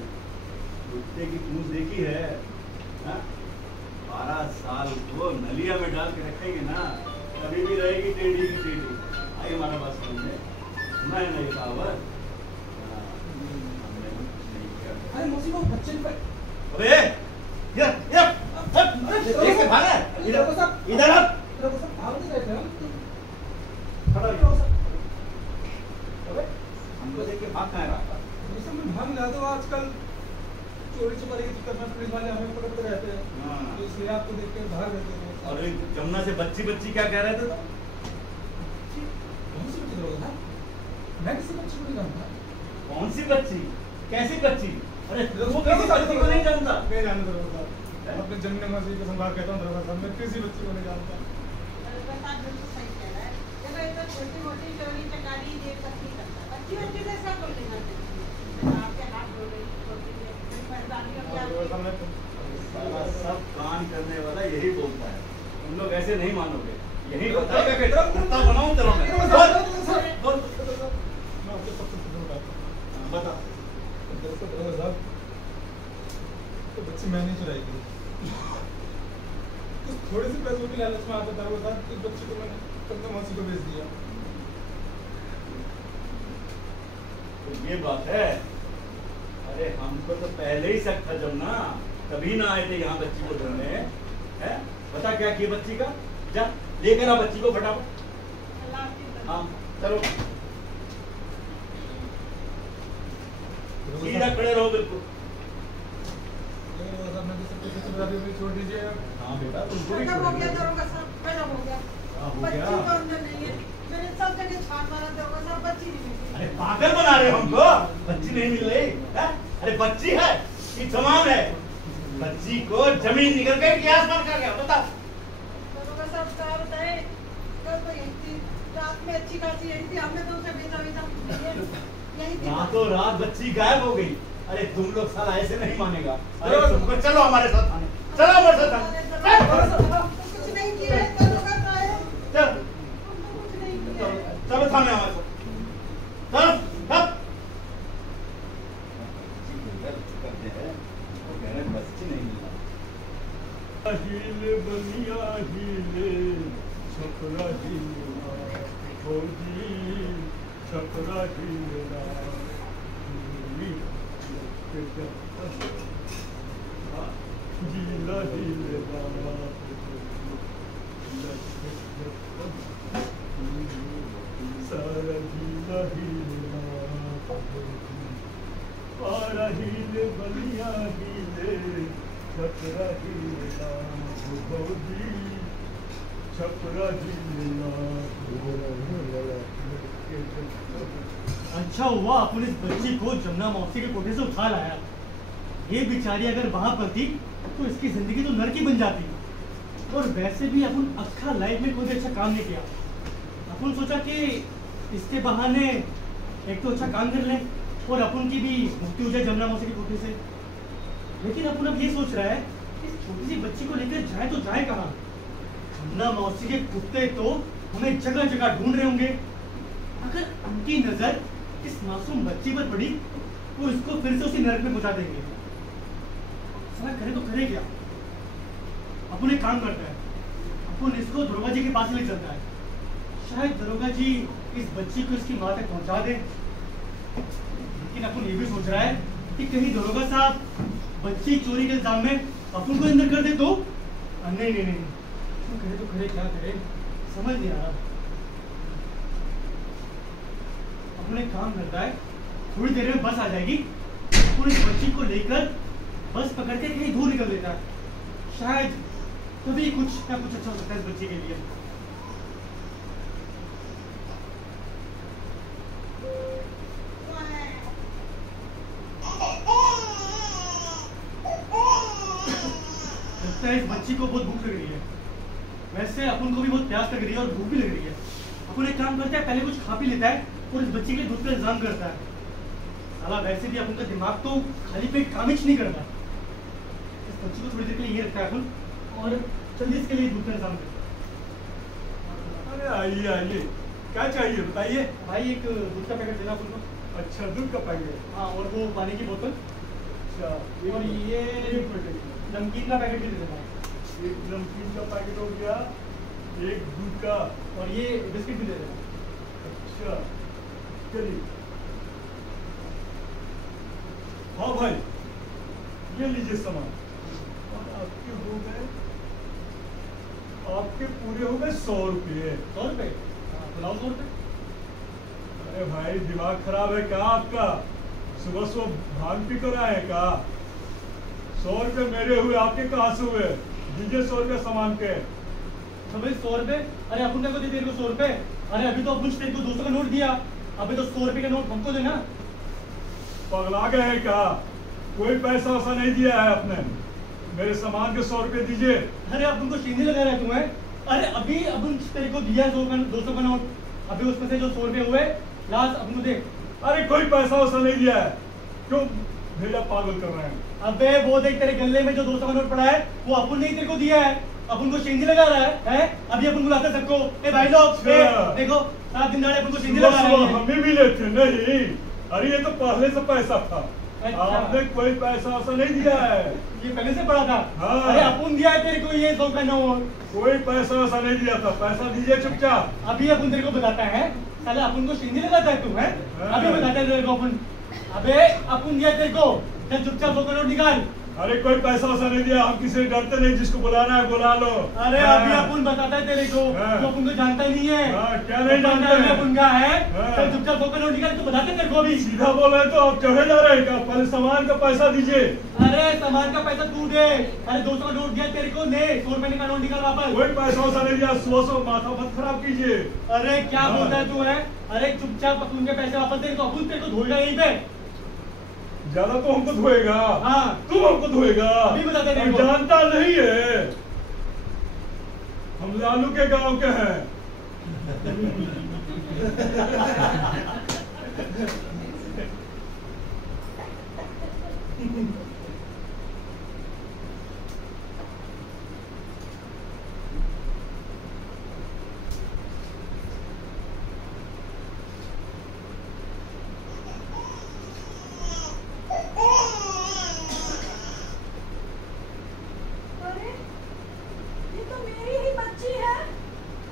कुत्ते की पूंछ देखी है? हाँ? 12 साल को नलिया में डाल के रखेंगे ना, कभी भी रहेगी टेढ़ी की टेढ़ी। आई हमारा बात समझे? मैं नहीं कहावत। अरे मौसी को बच्चे पे अबे ये देख के भागा, इधर आ। भाग नहीं रहे थे खड़ा हो। अबे हमको देख के भाग कहाँ रहा? हम भाग ना तो आजकल चोरी चुकारी की चक्कर में पुलिस वाले हमें पकड़ते रहते हैं। हाँ। तो इसलिए आपको देख के भाग रहते हैं। और जमुना से बच्ची क्या कह रहे थे तुम? कौन सी बच्ची लोग था? मैं किसी बच्ची को नहीं जानता। कौन सी बच्ची? कैसी बच्ची? अरे वो किसी बच्ची को नहीं जानता? मैं जानता हूँ अपने जन्म में से कसम खा कहता हूँ दरबार साहब, मैं किसी बच्ची को नहीं जानता। बता बिल्कुल सही कह रहा है, चलो ये तो छोटी मोटी चोरी चकारी ये सब नहीं करता, बच्ची से ऐसा कर लेना चाहिए। आपके हाथ धो गई छोटी है, मेहरबानी होगी साला सब कान करने वाला यही बोलता है, तुम लोग ऐसे नहीं मानोगे। यही बताएगा कि कुत्ता बनाऊं तेरा मैं। बोल मैं आपको सब कुछ बताऊंगा। बता। दरअसल दरबार साहब, तो बच्ची मैंने चुराई थी। कुछ थोड़े से पैसों की लालच में आता था वो था, उस बच्ची को मैंने कल मौसी को बेच दिया। तो ये बात है? अरे हमको तो पहले ही शक था जमुना, कभी ना आए थे यहाँ बच्ची को ढूंढने। हैं? बता क्या किया बच्ची का? जा लेकर आ बच्ची को फटाफट। हाँ चलो सीधा खड़े रहो बिल्कुल। छोड़ दीजिए। हाँ बेटा तुमको भी खत्म हो गया छोड़ेंगे। दरोगा साहब, पहले हो गया। हाँ, हो बच्ची गया। तो अंदर नहीं है, मैंने सब जगह छान मारा दरोगा साहब, बच्ची नहीं मिली। अरे पागल बना रहे हो हमको? बच्ची नहीं मिल रही है? अरे बच्ची है कि जमान है? बच्ची को जमीन निकल गई कि आसमान का गया? बता। दरोगा साहब क्या बताए, कल तो यही थी, रात में अच्छी खासी यही थी, हमने तो उसे बेचा यही थी। रातों रात बच्ची गायब हो गई। अरे तुम लोग साला ऐसे नहीं मानेगा। अरे तुमको चलो हमारे साथ थाने, चलो हमारे साथ थाने। कुछ नहीं किया है, दरोगा का है, चल कुछ नहीं किया है। चलो थाने हमारे साथ। चलो चल। करते हैं वो कह रहे हैं बच्ची नहीं मिला। हीले बनिया हीले छपरा हीला फौजी छपरा हीला गीला हीलेला सारा गीला हीलेला पारा हीले बनिया हीले छपरा हीलेला फौजी छपरा हीलेला। अच्छा हुआ अपन इस बच्ची को जमुना मौसी के कोठे से उठा लाया। ये बेचारी अगर वहां पर थी तो इसकी जिंदगी तो नरक ही बन जाती। और वैसे भी अपन अच्छा लाइफ में कोई अच्छा काम नहीं किया। अपन सोचा कि इसके बहाने एक तो अच्छा काम कर लें और अपन की भी मुक्ति हो जाए जमुना मौसी के कोठे से। लेकिन अपन अब ये सोच रहा है कि इस छोटी सी बच्ची को लेकर जाए तो जाए कहाँ? जमुना मौसी के कुत्ते तो हमें जगह जगह ढूंढ रहे होंगे। अगर उनकी नजर इस मासूम बच्ची पर पड़ी तो इसको फिर से उसी नरक में पहुंचा देंगे। साला करे तो करे क्या? अपन एक काम करता है, अपन इसको दरोगा जी के पास ले चलता है। शायद दरोगा जी इस बच्ची को इसकी माँ तक पहुंचा दे। लेकिन अपन ये भी सोच रहा है कि कहीं दरोगा साहब बच्ची चोरी के इल्जाम में अपन को अंदर कर दे तो? नहीं नहीं नहीं, तो करे तो करे क्या करे, समझ नहीं आ रहा। अपन एक काम करता है, थोड़ी देर में बस आ जाएगी, अपन इस बच्ची को लेकर बस पकड़ के कहीं दूर निकल देता है। शायद तभी कुछ ना कुछ अच्छा हो सकता है इस बच्चे के लिए। लगता है इस बच्ची को बहुत भूख लग रही है। वैसे अपन को भी बहुत प्यास लग रही है और भूख भी लग रही है। अपन एक काम करता है, पहले कुछ खा पी लेता है और इस बच्ची के लिए दूध का इंतजाम करता है। साला वैसे भी अपन का दिमाग तो खाली पेट काम ही नहीं करता। इस बच्ची को थोड़ी देर के लिए ये रखता है अपन और जल्दी इसके लिए दूध का इंतजाम करता है। अरे आइए आइए, क्या चाहिए बताइए। भाई एक दूध का पैकेट देना अपन को। अच्छा, दूध का पैकेट। हाँ, और वो पानी की बोतल अच्छा, और ये नमकीन का पैकेट भी दे देना। एक नमकीन का पैकेट हो गया, एक दूध का, और ये बिस्किट भी दे देना। अच्छा चलिए। हाँ भाई, ये लीजिए सामान। और आपके हो गए, आपके पूरे हो गए 100 रुपये। 100 रुपये? हाँ, बुलाओ 100 रुपये। अरे भाई, दिमाग खराब है क्या आपका? सुबह सुबह भांग पी कर आए क्या? 100 रुपये मेरे हुए, आपके कहाँ से हुए? दीजिए 100 रुपये सामान के। तो भाई 100 रुपये? अरे अपन को दे तेरे को 100 रुपये। अरे अभी तो अपन तेरे को 200 का नोट दिया, अभी तो 100 रुपये का नोट हमको देना। पगला गए हैं क्या? कोई पैसा वैसा नहीं दिया है आपने। मेरे सामान के 100 रुपये दीजिए। अरे अपन को सीधे लगा रहा है तुम्हें। अरे अभी अपन तेरे को दिया 200 का नोट, अभी उसमें से जो 100 रुपये हुए लास्ट अपन को दे। अरे कोई पैसा वैसा नहीं दिया है, क्यों भेजा पागल कर रहे हैं? अबे वो देख, तेरे गले में जो 200 का नोट पड़ा है वो अपन ने ही तेरे को दिया है। अपन को शेंदी लगा रहा है? अभी अपन बुलाते सबको, ए भाई लोग, ए देखो 7 दिन दाड़े अपन को शेंदी लगा रहा है। हमें भी लेते नहीं। अरे ये तो पहले से पैसा था। अच्छा। आपने कोई पैसा वैसा नहीं दिया है। ये पहले से पड़ा था? हाँ। अरे अपन दिया है तेरे को ये 100 का नोट। कोई पैसा वैसा नहीं दिया था। पैसा दीजिए चुपचाप। अभी अपन तेरे को बताता है, साले अपन को शेंदी लगाता है तू, है? हाँ। अभी बताता है तेरे को अपन। अबे अपन दिया तेरे को, चल चुपचाप 100 का नोट निकाल। अरे कोई पैसा वैसा नहीं दिया। हम किसी से डरते नहीं, जिसको बुलाना है बुला लो। अरे हाँ। अभी अपन बताता है तेरे को, हाँ। जो अपन को जानता नहीं है। हाँ, क्या नहीं तो जानते हैं? अपन का है। हाँ। चल चुपचाप 100 का नोट निकाल, तू बताते तेरे को अभी। सीधा बोल रहे तो आप चढ़े जा रहे हैं क्या? पहले सामान का पैसा दीजिए। अरे सामान का पैसा तू दे। अरे 200 का नोट दिया तेरे को, ले 100 रुपए का नोट निकाल वापस। कोई पैसा वैसा नहीं दिया। सुबह सुबह माथा मत खराब कीजिए। अरे क्या हाँ। बोलता है तू, है? अरे चुपचाप अपन के पैसे वापस दे, तो अपन तेरे को धोएगा यहीं पे। ज्यादा तो हमको धोएगा। हाँ। तुम हमको धोएगा। अभी बता दे हम मेरे को। जानता नहीं है, हम लालू के गांव के हैं। अरे ये तो मेरी ही बच्ची है। मेरी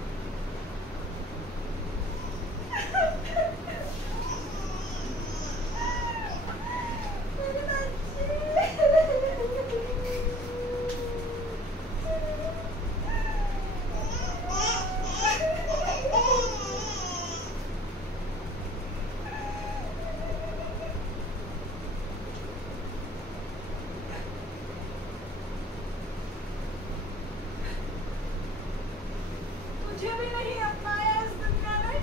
मुझे भी नहीं अपनाया इस दुनिया ने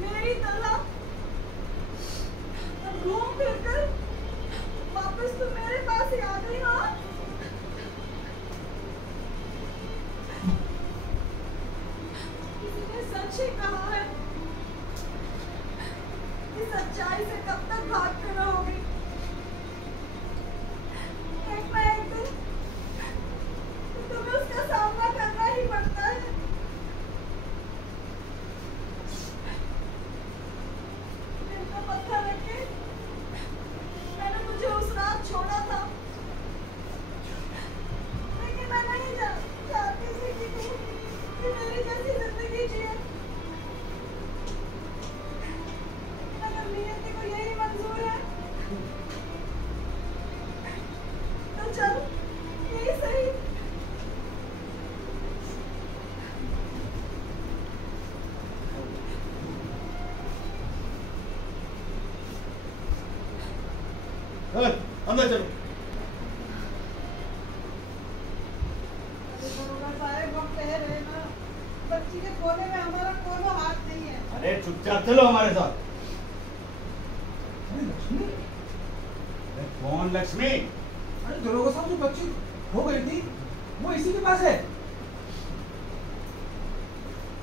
मेरी तरह। अब घूम फिर कर वापस तो मेरे पास ही आ गई। हाँ, किसी ने सच ही कहा है कि सच्चाई से कब तक भागते रहोगे। एक ना एक दिन तुम्हें उसका सामना करना ही पड़ता है। दिल पे पत्थर रख के मैंने तुझे उस रात छोड़ा था, लेकिन मैं नहीं चाहती थी कि तू मेरी जैसी जिंदगी जिए। अगर नियति को यही मंजूर है तो चल यही सही। अंदर चलो। दरोगा साहब हम कह रहे हैं ना, बच्ची के खोने में हमारा कोई हाथ नहीं है। अरे चुपचाप चलो हमारे साथ। अरे लक्ष्मी, अरे कौन लक्ष्मी? अरे दरोगा साहब जो बच्ची हो गई थी वो इसी के पास है।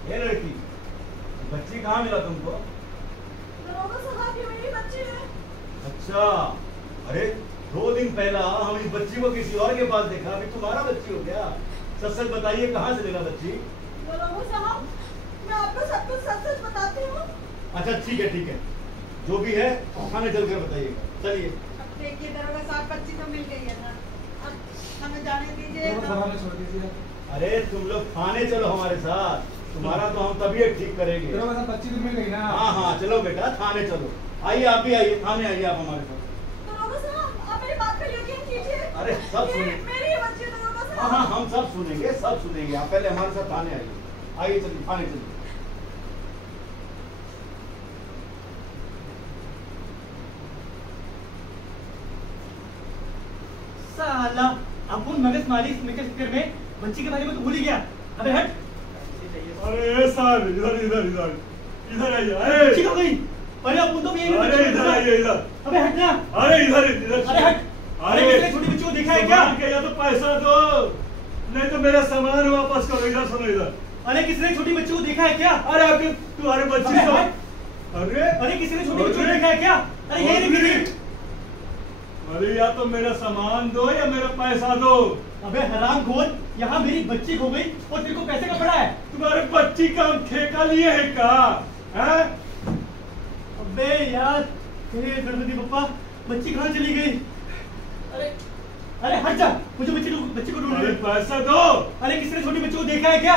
ये लड़की, बच्ची कहाँ मिला तुमको? दरोगा साहब ये मेरी बच्ची है। अच्छा, अरे 2 दिन पहला हम इस बच्ची को किसी और के पास देखा, अभी तुम्हारा बच्ची हो गया। सच सच बताइए, कहाँ से मिला बच्ची? दरोगा साहब मैं आपको सब कुछ सच सच बताती हूँ। अच्छा ठीक है, जो भी है थाने चलकर बताइएगा। चलिए। अब देखिए दरोगा साहब, बच्ची तो मिल गई है ना, अब हमें जाने दीजिए। दरोगा साहब हमें छोड़ दीजिए। अरे तुम लोग थाने चलो हमारे साथ, तुम्हारा तो हम तबीयत ठीक करेंगे। दरोगा साहब बच्ची तो मिल गई ना। हाँ चलो बेटा, थाने चलो। आइए, आप भी आइए, थाने आइए आप हमारे साथ। दरोगा साहब आप मेरी बात पर यकीन कीजिए। अरे सब ये सुनिए। मेरी बच्ची है दरोगा साहब। हाँ हम सब सुनेंगे। आप पहले हमारे साथ थाने आइए। आइए चलिए, थाने चलिए। साला अपन मगजमारी के चक्कर में बच्ची के बारे में तो भूल ही गया। अबे हट। अरे साहब इधर आइए। बच्ची हो गई। अरे अपन तो भी अरे इधर आइए, इधर। अबे हट ना। अरे इधर अरे हट। अरे किसने छोटी बच्ची को देखा है क्या? सामान के या तो पैसा दो, नहीं तो मेरा सामान वापस करो। इधर सुनो, इधर। अरे किसने छोटी बच्ची को देखा है क्या? अरे आपके तुम्हारे बच्ची अबे को, हट। अरे किसी ने छोटी बच्ची को देखा है क्या? अरे यही नहीं किसी। अरे या तो मेरा सामान दो या मेरा पैसा दो। अबे हरामखोर, यहाँ मेरी बच्ची खो गई और तेरे को पैसे का पड़ा है। तुम्हारे बच्ची का हम ठेका लिए है का? हैं? अबे यार, हे गणपति बप्पा, बच्ची कहाँ चली गई? अरे अरे हट जा, मुझे बच्ची को ढूंढ अरे रही। पैसा दो। अरे किसी ने छोटी बच्ची को देखा है क्या?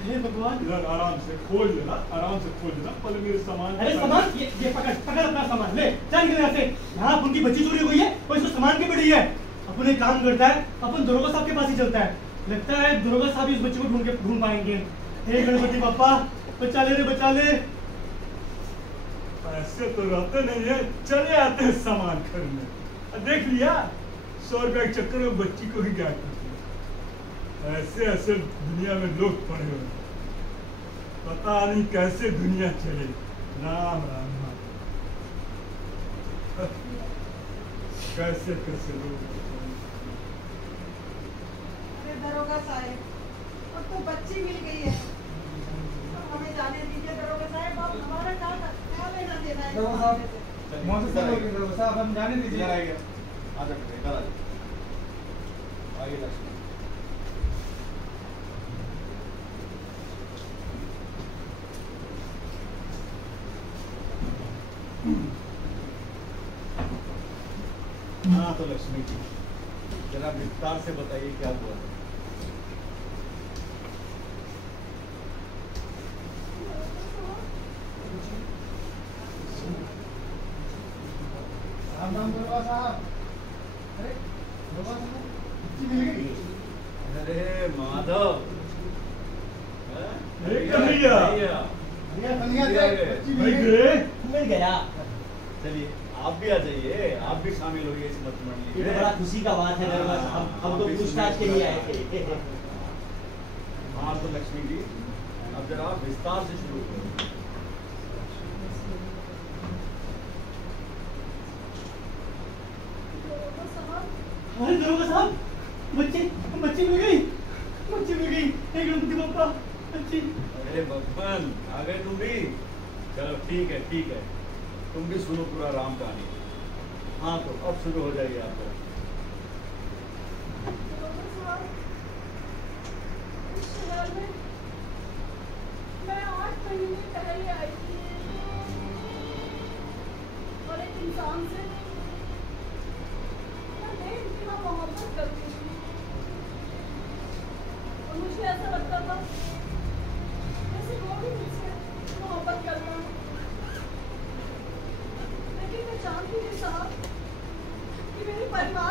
हे भगवान। इधर आराम से खोल देना, आराम से खोल देना। पहले मेरे सामान। अरे सामान, ये पकड़ अपना सामान ले, चल निकल यहाँ से। यहाँ अपन की बच्ची चोरी हो गई है और इसको सामान की पड़ी है। अपन एक काम करता है, अपन दरोगा साहब के पास ही चलता है। लगता है दरोगा साहब इस बच्ची को ढूंढ पाएंगे। हे गणपति बप्पा, बचा ले रे, बचा ले। पैसे तो रहते नहीं है, चले आते हैं सामान खरीदने। देख लिया, 100 रुपए के चक्कर में बच्ची को ही क्या करते हैं। ऐसे दुनिया में लोग पड़े हुए हैं, पता नहीं कैसे दुनिया चले। राम राम राम। कैसे लोग। अरे दरोगा साहब, अब तो बच्ची मिल गई है, अब हमें जाने दीजिए दरोगा साहब। अब हमारा क्या लेना देना है? दरोगा साहब, मौसम से बोल के दरोगा साहब हम जाने दीजिए। इधर आइए, आ जाओ इधर आ जाओ। आइए लक्ष्मी। हाँ तो लक्ष्मी जी, जरा विस्तार से बताइए क्या हुआ। राम राम दरोगा साहब। अरे दरोगा साहब, बच्ची मिल गई। अरे माधव, कन्हैया। बच्ची मिल भाई गई। गए? मिल गया। चलिए आप भी आ जाइए, आप भी शामिल होइए इस मत मंडली ये तो में। बड़ा खुशी का बात है दरोगा साहब, हम तो पूछताछ के लिए आए थे। हाँ तो लक्ष्मी जी, अब जरा विस्तार से शुरू करो। अरे दरोगा साहब, बच्ची मिल गई। हे गणपति बप्पा, बच्ची। अरे बब्बन, आ गए तुम भी? चलो ठीक है, तुम भी सुनो पूरा राम कहानी। हाँ तो अब शुरू हो जाइए आप लोग। इस शहर में मैं 8 महीने पहले आई थी और एक इंसान से मैं बेइंतहा मोहब्बत करती थी और मुझे ऐसा लगता था जैसे वो भी मुझसे मोहब्बत करता है। लेकिन मैं जानती थी साहब कि मेरे परिवार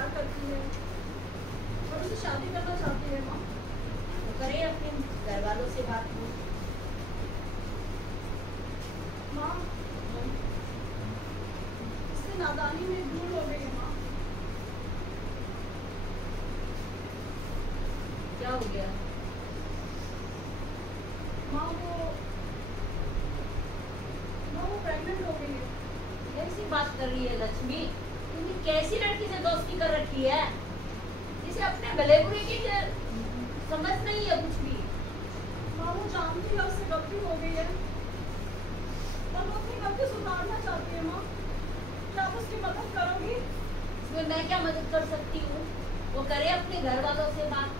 प्यार करती है और उसे शादी करना चाहती है। माँ तो करे अपने घर वालों से बात। माँ इससे नादानी में भूल हो गई है। माँ क्या हो गया? माँ वो प्रेग्नेंट हो गई है। कैसी बात कर रही है लक्ष्मी? तुमने कैसी लड़की से दोस्ती कर रखी है जिसे अपने भले बुरे की समझ नहीं है कुछ भी? माँ वो जानती है उससे गलती हो गई है और वो अपनी गलती सुधारना चाहती है। माँ क्या आप उसकी मदद करोगी? इसमें मैं क्या मदद कर सकती हूँ? वो करे अपने घर वालों से बात।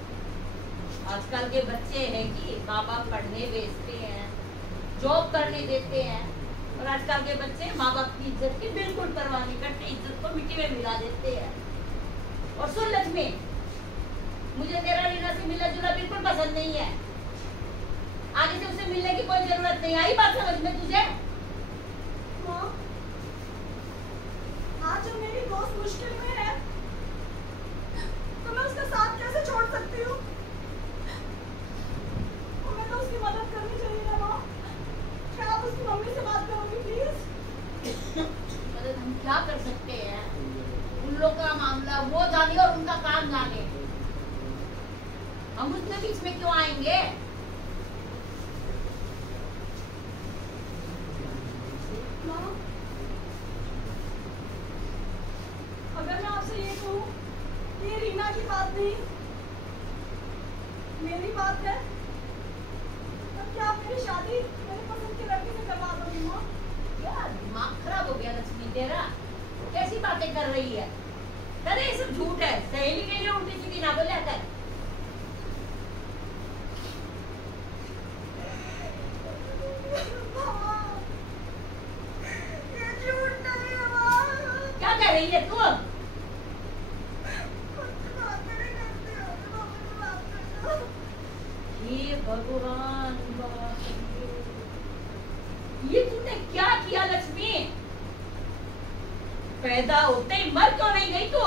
आजकल के बच्चे हैं कि माँ बाप पढ़ने भेजते हैं, जॉब करने देते हैं, और आजकल के बच्चे माँ बाप की इज्जत की बिल्कुल परवाह नहीं करते, इज्जत को मिट्टी में मिला देते हैं। और सुन लक्ष्मी, मुझे तेरा रीना से मिलना जुलना बिल्कुल पसंद नहीं है। आगे से उससे मिलने की कोई जरूरत नहीं। आई बात समझ में तुझे? माँ आज जब मेरी दोस्त मुश्किल में है तो मैं उसका साथ कैसे छोड़ सकती हूँ? हमें तो उसकी मदद करनी चाहिए ना। माँ क्या आप उसकी मम्मी से बात करोगी प्लीज? मदद हम क्या कर सकते हैं? उन लोग का मामला वो जाने और उनका काम जाने, हम उसके बीच में क्यों आएंगे? माँ अगर मैं आपसे ये कहूँ कि ये रीना की बात नहीं मेरी बात है, तब क्या आप मेरी शादी मेरे पसंद की लड़की से करवा दोगी? माँ क्या दिमाग खराब हो गया लक्ष्मी तेरा? कैसी बातें कर रही है? अरे ये सब झूठ है। सहेली के लिए उल्टी सीधी ना बोले कर। ये झूठ नहीं है। माँ क्या कह रही है तू? ये भगवान, बाप रे। ये तूने क्या किया लक्ष्मी? पैदा होते ही मर क्यों नहीं गई तू?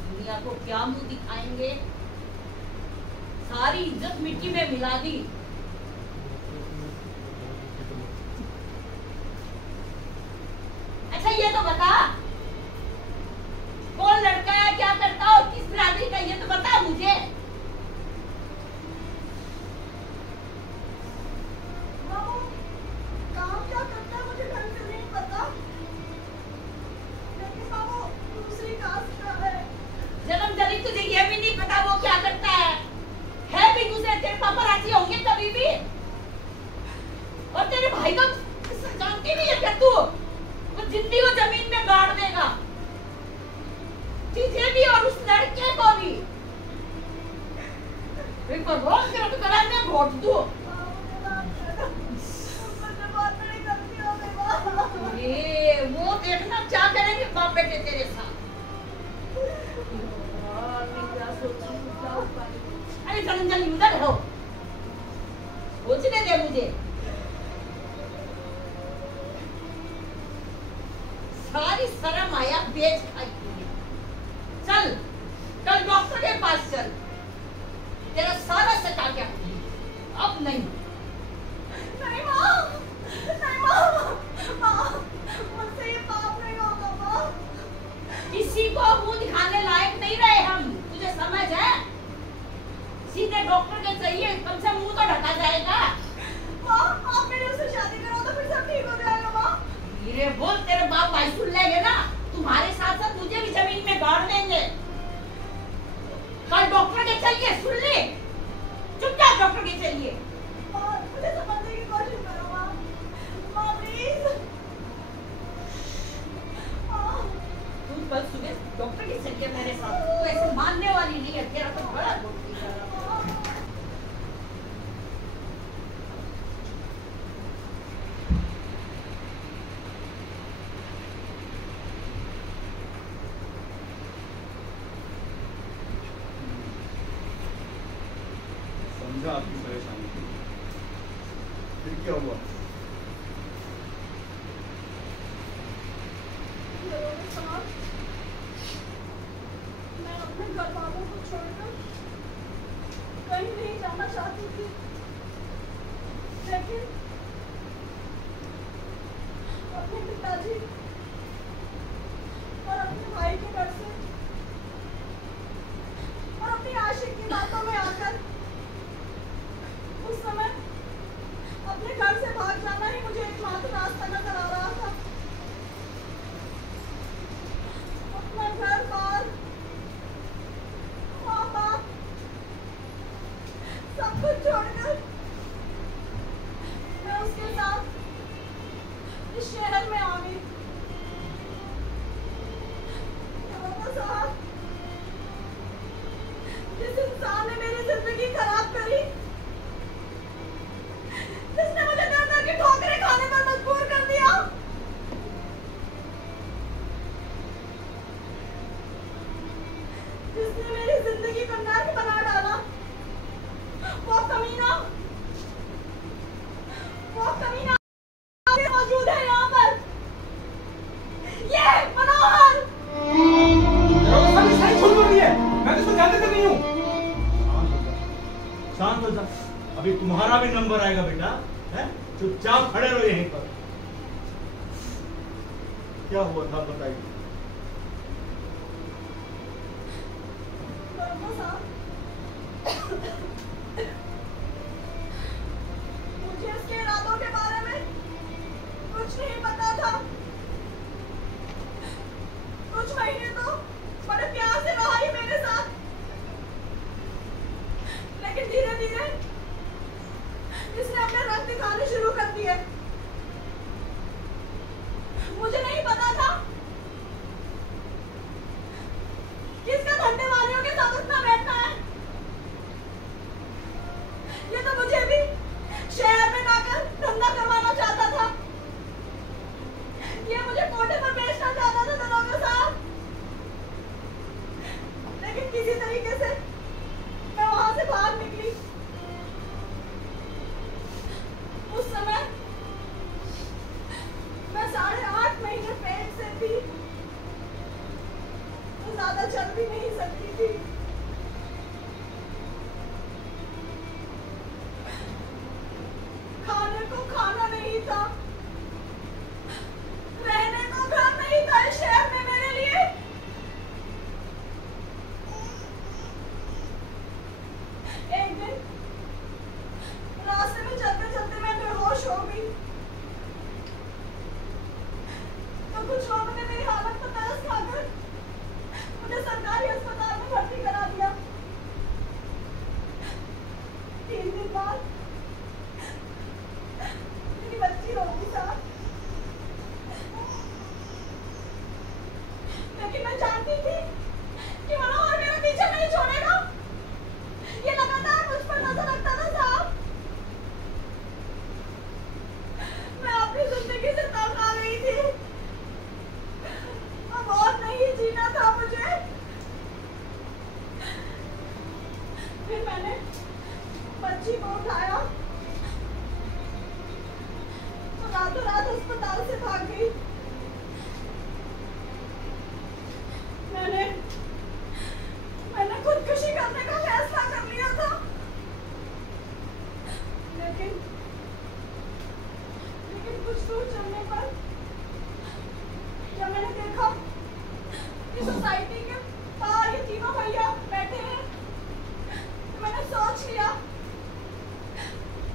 दुनिया को क्या मुंह दिखाएंगे? सारी इज्जत मिट्टी में मिला दी। अच्छा ये तो बता, कौन लड़का है, क्या करता और किस बिरादरी का, ये तो बता मुझे। काम क्या करता है मुझे ढंग से नहीं पता, लेकिन माँ वो दूसरी कास्ट का है। जन्म जली तुझे ये भी नहीं पता वो क्या करता है भी दूसरे? तेरे पापा राजी होंगे कभी भी? और तेरे भाई को जानती नहीं है क्या तू? वो जिंदगी को जमीन में गाड़ देगा, तुझे भी और उस लड़के को भी। एक बार रोज तेरा तो गला में घोट दूं। ये वो देखना क्या करेंगे बाप बेटे तेरे साथ। अरे जल्दी उधर रहो, सोचने दे मुझे। सारी शर्म आया बेच खाई तूने। चल कल डॉक्टर के पास चल, तेरा सारा सटा क्या। अब नहीं। नहीं माँ, नहीं माँ, माँ मुझसे ये पाप नहीं होगा। माँ किसी को मुंह दिखाने लायक नहीं रहे हम, तुझे समझ है? सीधे डॉक्टर के चाहिए, कम से मुंह तो ढका जाएगा। माँ आप मेरे उससे शादी करो तो फिर सब ठीक हो जाएगा। माँ धीरे बोल, तेरे बाप भाई सुन लेंगे ना, तुम्हारे साथ साथ मुझे भी जमीन में गाड़ देंगे। कल डॉक्टर के चलिए, सुन ले, चुपचाप डॉक्टर के चलिए। माँ मुझे समझने की कोशिश करो। माँ माँ प्लीज। तुम कल सुबह डॉक्टर के चलिए मेरे साथ। तू ऐसे मानने वाली नहीं है, तेरा तो बड़ा दोस्ती है। समझा आपकी परेशानी, फिर क्या हुआ? साहब जिसने मेरी जिंदगी को नर्क बना डाला, वो कमीना मौजूद है यहाँ पर। ये मनोहर। झूठ बोल रही है, मैं तो इसको जानते तक नहीं हूँ। शांत हो जा, अभी तुम्हारा भी नंबर आएगा बेटा, है? चुपचाप खड़े रहो यहीं पर। क्या हुआ था बताइए। मुझे इसके इरादों के बारे में कुछ नहीं पता था। कुछ महीने तो बड़े प्यार से रहा ही मेरे साथ, लेकिन धीरे धीरे इसने अपने रंग दिखाने शुरू कर दिए। मुझे नहीं पता था कि इसका धंधे वालियों के साथ उठना बैठना है। ये तो मुझे भी शहर में लाकर धंधा करवाना चाहता था। ये मुझे कोटे पर बेचना चाहता था दरोगा साहब। लेकिन किसी तरीके से मैं वहां से भाग निकली। उस समय मैं 8.5 महीने पेट से थी, तो ज्यादा चल भी नहीं सकती थी। खाने को खाना नहीं था, रहने को घर नहीं था इस शहर में मेरे लिए। एक दिन रास्ते में चलते चलते मैं बेहोश हो गई, तो कुछ लोगों ने मेरी हालत पर तरस खाकर मुझे सरकारी अस्पताल में भर्ती करा दिया। 3 दिन बाद मेरी बच्ची रोगी साहब, लेकिन मैं जानती थी कि मनोहर मेरा पीछे नहीं छोड़ेगा। ये लगातार मुझ पर नजर रखता था साहब। मैं अपनी जिंदगी से तंग आ गई थी, अब और नहीं जीना था मुझे। फिर मैंने बच्ची को उठाया और रातों रात अस्पताल से भाग गई। मैंने खुदकुशी करने का फैसला कर लिया था, लेकिन कुछ दूर चलने पर जब मैंने देखा कि सोसाइटी के बाहर ये तीनों भैया बैठे हैं, तो मैंने सोच लिया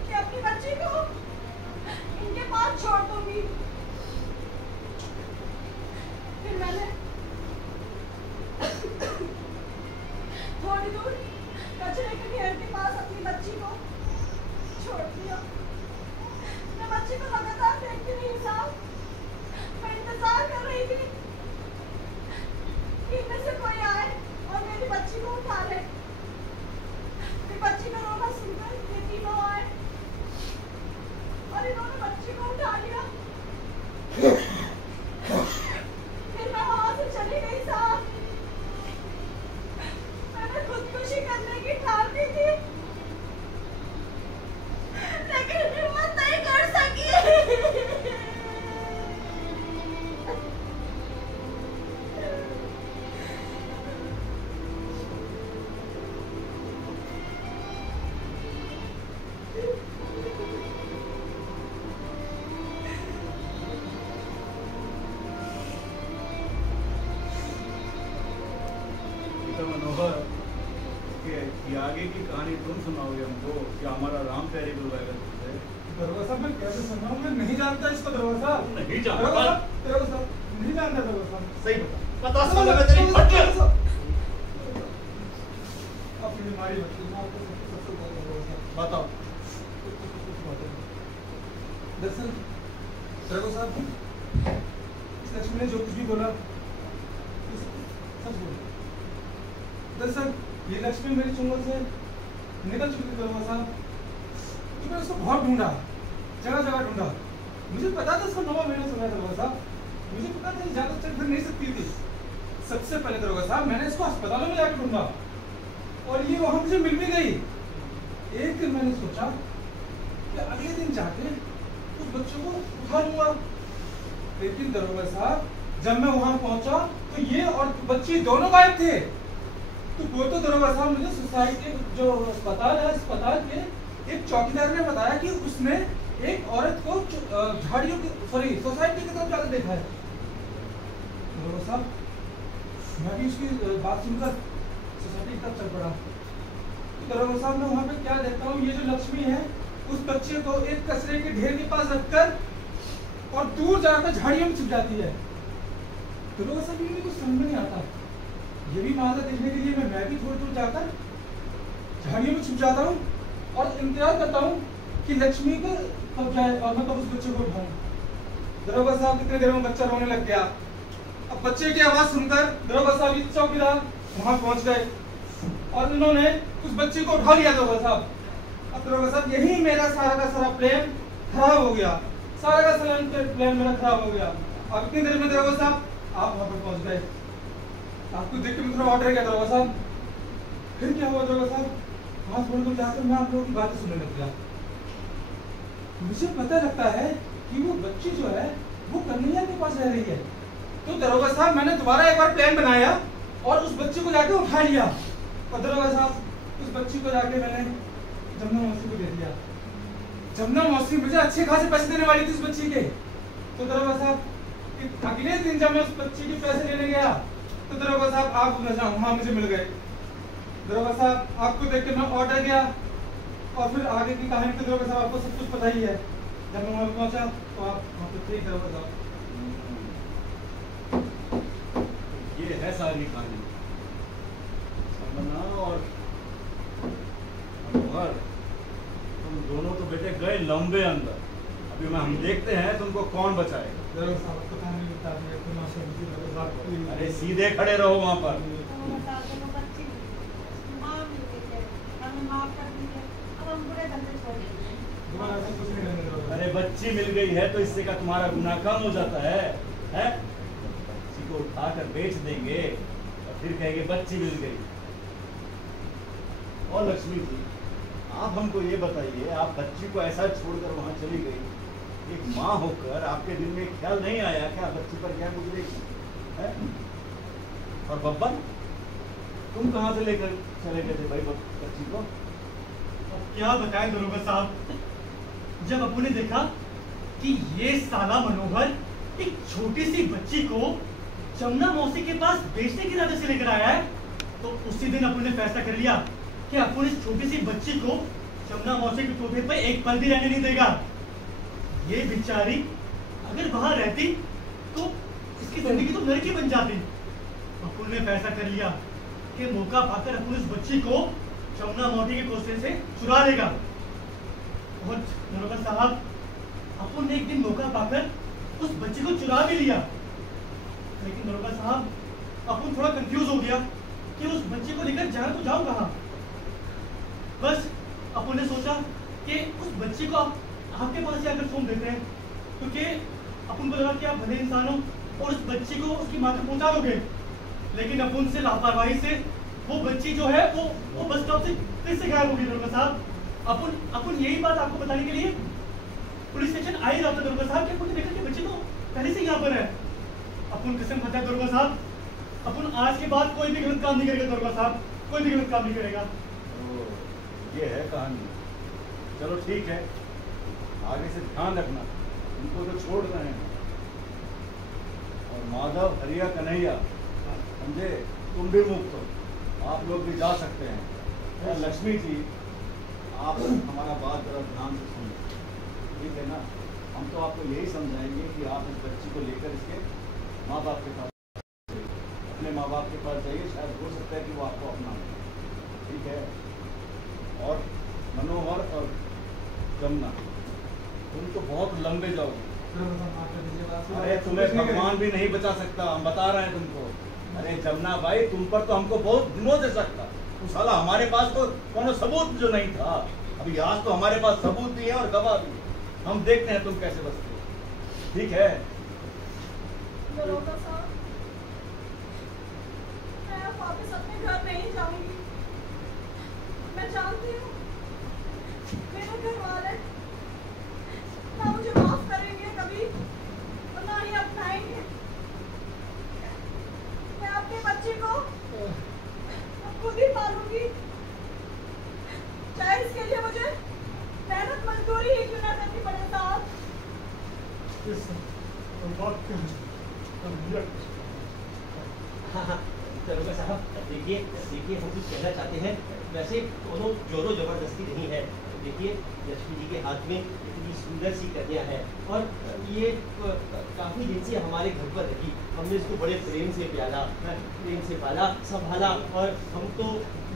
कि अपनी बच्ची को इनके पास छोड़ दूंगी। फिर मैंने थोड़ी दूर कचरे के ढेर के पास अपनी बच्ची को छोड़ दिया। मैं बच्ची को लगातार देखती रही साहब। मैं इंतजार कर रही थी कि इनमें से कोई आए और मेरी बच्ची को उठा ले। मेरी बच्ची का रोना सुनकर ये तीनों आए और इन्होंने बच्ची को उठा लिया। फिर मैं वहां से चली गई साहब। मैंने खुदकुशी करने की ठान ली थी, लेकिन हिम्मत नहीं कर सकी। मनोहर कि आगे की कहानी तुम सुनाओगे हमको, कि हमारा राम प्यारी बुलवाएगा तुमसे। दरोगा साहब मैं कैसे सुनाऊं, मैं नहीं जानता इसको। दरोगा साहब नहीं जानता? दरोगा साहब नहीं जानता। दरोगा साहब सही बता साला मैं तेरी फट गया। अपनी बीमारी बताओ। दरअसल दरोगा साहब इस लक्ष्मी ने जो कुछ भी बोला सच बोला। दरअसल ये लक्ष्मी मेरी चुंगल से निकल चुकी थी दरोगा साहब। तो मैंने उसको बहुत ढूंढा, जगह जगह ढूंढा। मुझे पता था उसको 9 महीने समय दरोगा साहब। मुझे पता था ज्यादा चल फिर नहीं सकती थी। सबसे पहले दरोगा साहब मैंने इसको अस्पतालों में जाकर ढूंढा और ये वहां मुझे मिल भी गई। एक दिन मैंने सोचा कि अगले दिन जाके उस बच्चे को उठा लूंगा, लेकिन दरोगा साहब जब मैं वहां पहुंचा तो ये और बच्ची दोनों गायब थे। तो वो तो दरोगा साहब मुझे सोसाइटी जो अस्पताल है, अस्पताल के एक चौकीदार ने बताया कि उसने एक औरत को झाड़ियों की सोसाइटी की तरफ जाकर देखा है। दरोगा साहब मैं भी उसकी बात सुनकर सोसाइटी की तरफ चल पड़ा। तो दरोगा साहब मैं वहां पे क्या देखता हूँ, ये जो लक्ष्मी है उस बच्चे को एक कचरे के ढेर के पास रखकर और दूर जाकर झाड़ियों में छिप जाती है। दरोगा साहब ये कुछ समझ में नहीं आता। ये भी माजरा देखने के लिए मैं भी थोड़ी दूर जाकर झाड़ियों में छिप जाता हूँ और इंतजार करता हूँ कि लक्ष्मी को कब जाए और मैं कब उस बच्चे को उठाऊं। दरोगा साहब कितने देर में बच्चा रोने लग गया। अब बच्चे की आवाज सुनकर दरोगा साहब इस चौकीदार वहां पहुंच गए और उन्होंने उस बच्चे को उठा लिया। दरोगा साहब अब दरोगा साहब यही मेरा सारा का सारा प्लान खराब हो गया, सारा का सारा प्लान मेरा खराब हो गया। अब इतनी देर में दरोगा साहब आप वहां पर पहुंच गए। आपको देख के मैं थोड़ा ऑर्डर किया दरोगा साहब। फिर क्या हुआ दरोगा साहब, वहां थोड़ी दूर जाकर मैं आप लोगों की बातें सुनने लग गया। मुझे पता लगता है कि वो बच्ची जो है वो कन्हैया के पास रह रही है। तो दरोगा साहब मैंने दोबारा एक बार प्लान बनाया और उस बच्ची को जाके उठा लिया और दरोगा साहब उस बच्ची को जाके मैंने जमुना मौसी को दे दिया। जमुना मौसी मुझे अच्छे खासे पैसे देने वाली थी उस बच्ची के। तो दरोगा साहब अगले दिन जब मैं उस बच्ची के पैसे लेने गया तो दरोगा साहब आप वहां मुझे मिल गए। दरोगा साहब आपको देख के मैं ऑर्डर गया और फिर आगे की कहानी तो दरोगा साहब आपको सब कुछ पता ही है। जब मैं वहां पहुंचा तो आप वहां पे थे दरोगा साहब। ये है सारी कहानी। सपना और मनोहर तुम दोनों तो बेटे गए लंबे अंदर। अभी मैं हम देखते हैं तुमको कौन बचाएगा। दरोगा साहब आपको कहानी बता दिया तो माशा अल्लाह। अरे सीधे खड़े रहो वहां पर। अरे बच्ची मिल गई है तो इससे का तुम्हारा गुनाह कम हो जाता है, हैं? बच्ची को उठाकर बेच देंगे और फिर कहेंगे बच्ची मिल गई। और लक्ष्मी जी आप हमको ये बताइए, आप बच्ची को ऐसा छोड़कर वहां चली गई, एक माँ होकर आपके दिल में ख्याल नहीं आया क्या बच्ची पर क्या गुजरेगी? और बब्बन तुम कहाँ से लेकर चले गए थे भाई बच्ची को? अब क्या बताएं दरोगा साहब, जब अपू ने देखा कि ये साला मनोहर एक छोटी सी बच्ची को जमुना मौसी के पास बेचने के इरादे से लेकर आया है, तो उसी दिन अपू ने फैसला कर लिया कि अपू इस छोटी सी बच्ची को जमुना मौसी के तोहफे पे एक पल भी रहने नहीं देगा। ये बेचारी अगर वहां रहती तो इसकी जिंदगी तो नरक ही बन जाती। अपू ने फैसला कर लिया कि मौका पाकर अपू इस बच्ची को जमुना मौसी के कोसे से चुरा लेगा। और दरोगा साहब अपन ने एक दिन मौका पाकर उस बच्चे को चुरा भी लिया, लेकिन दरोगा साहब अपन थोड़ा कंफ्यूज हो गया कि उस बच्चे को लेकर जाना तो जाऊं कहां। बस अपन ने सोचा कि उस बच्चे को आपके पास ही आकर छोड़ देते हैं, क्योंकि अपन को लगा कि आप भले इंसान हो और उस बच्ची को उसकी माँ तक पहुंचा दोगे, लेकिन अपन से लापरवाही से वो बच्ची जो है वो बस स्टॉप से फिर से गायब हो गई। दरोगा साहब अपन यही बात आपको बताने के लिए पुलिस स्टेशन आ ही रहा था दरोगा साहब, कि अपन ने देखा कि बच्चे तो पहले से यहाँ पर है। अपन कसम खाता है दरोगा साहब, अपन आज के बाद कोई भी गलत काम नहीं करेगा दरोगा साहब, कोई भी गलत काम नहीं करेगा। ये है कहानी। चलो ठीक है, आगे से ध्यान रखना, उनको तो छोड़ रहे हैं। और माधव हरिया कन्हैया समझे, तुम भी मुक्त हो, आप लोग भी जा सकते हैं। लक्ष्मी जी आप हमारा बात जरा ध्यान से सुनिए, ठीक है ना? हम तो आपको यही समझाएंगे कि आप इस बच्ची को लेकर इसके माँ बाप के पास, अपने माँ बाप के पास जाइए, शायद हो सकता है कि वो आपको अपना, ठीक है? और मनोहर और जमुना तुम तो बहुत लंबे जाओगे। अरे तुम्हें भगवान भी नहीं बचा सकता, हम बता रहे हैं तुमको। अरे जमुना भाई तुम पर तो हमको बहुत दिनों से शक था, तो साला हमारे पास तो कोनो सबूत जो नहीं था। अभी आज तो हमारे पास सबूत भी है और गवाह भी है। हम देखते हैं तुम कैसे बचते हो, ठीक है? दरोगा साहब खुद ही पालूंगी, चाहे इसके लिए मुझे मेहनत मजदूरी ही क्यों ना करनी पड़े साहब। हाँ, दरोगा साहब, देखिए हम कुछ कहना चाहते हैं। वैसे दोनों जोरों जबरदस्ती नहीं है। देखिए लक्ष्मी जी के हाथ में इतनी सुंदर सी कन्या है और ये काफी दिन से हमारे घर पर रही। हमने इसको बड़े प्रेम से पाला, संभाला और हम तो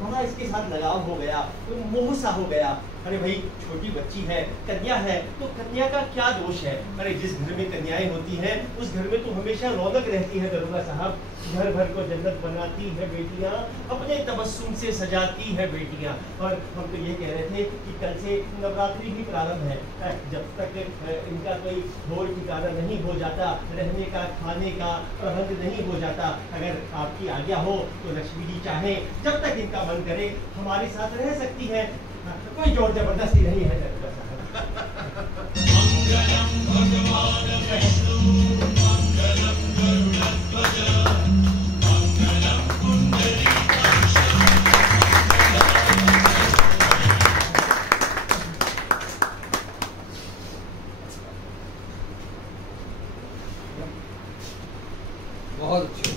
बड़ा इसके साथ लगाव हो गया, तो मोह सा हो गया। अरे भाई, छोटी बच्ची है, कन्या है, तो कन्या का क्या दोष है? अरे जिस घर में कन्याएं होती हैं उस घर में तो हमेशा रौनक रहती है दरोगा साहब। घर भर को जन्नत बनाती है बेटियां, अपने तबस्सुम से सजाती है बेटियां। और हम तो ये कह रहे थे कि कल से नवरात्रि भी प्रारंभ है। जब तक इनका कोई घोर ठिकाना नहीं हो जाता, रहने का खाने का प्रबंध नहीं हो जाता, अगर आपकी आज्ञा हो तो लक्ष्मी जी चाहे जब तक इनका मन करे हमारे साथ रह सकती है। कोई जोर जबरदस्ती नहीं है दरोगा साहब। मंगलम भगवान विष्णु मंगलम गरुड़ध्वज मंगलम पुंडरीकाक्ष। बहुत अच्छा।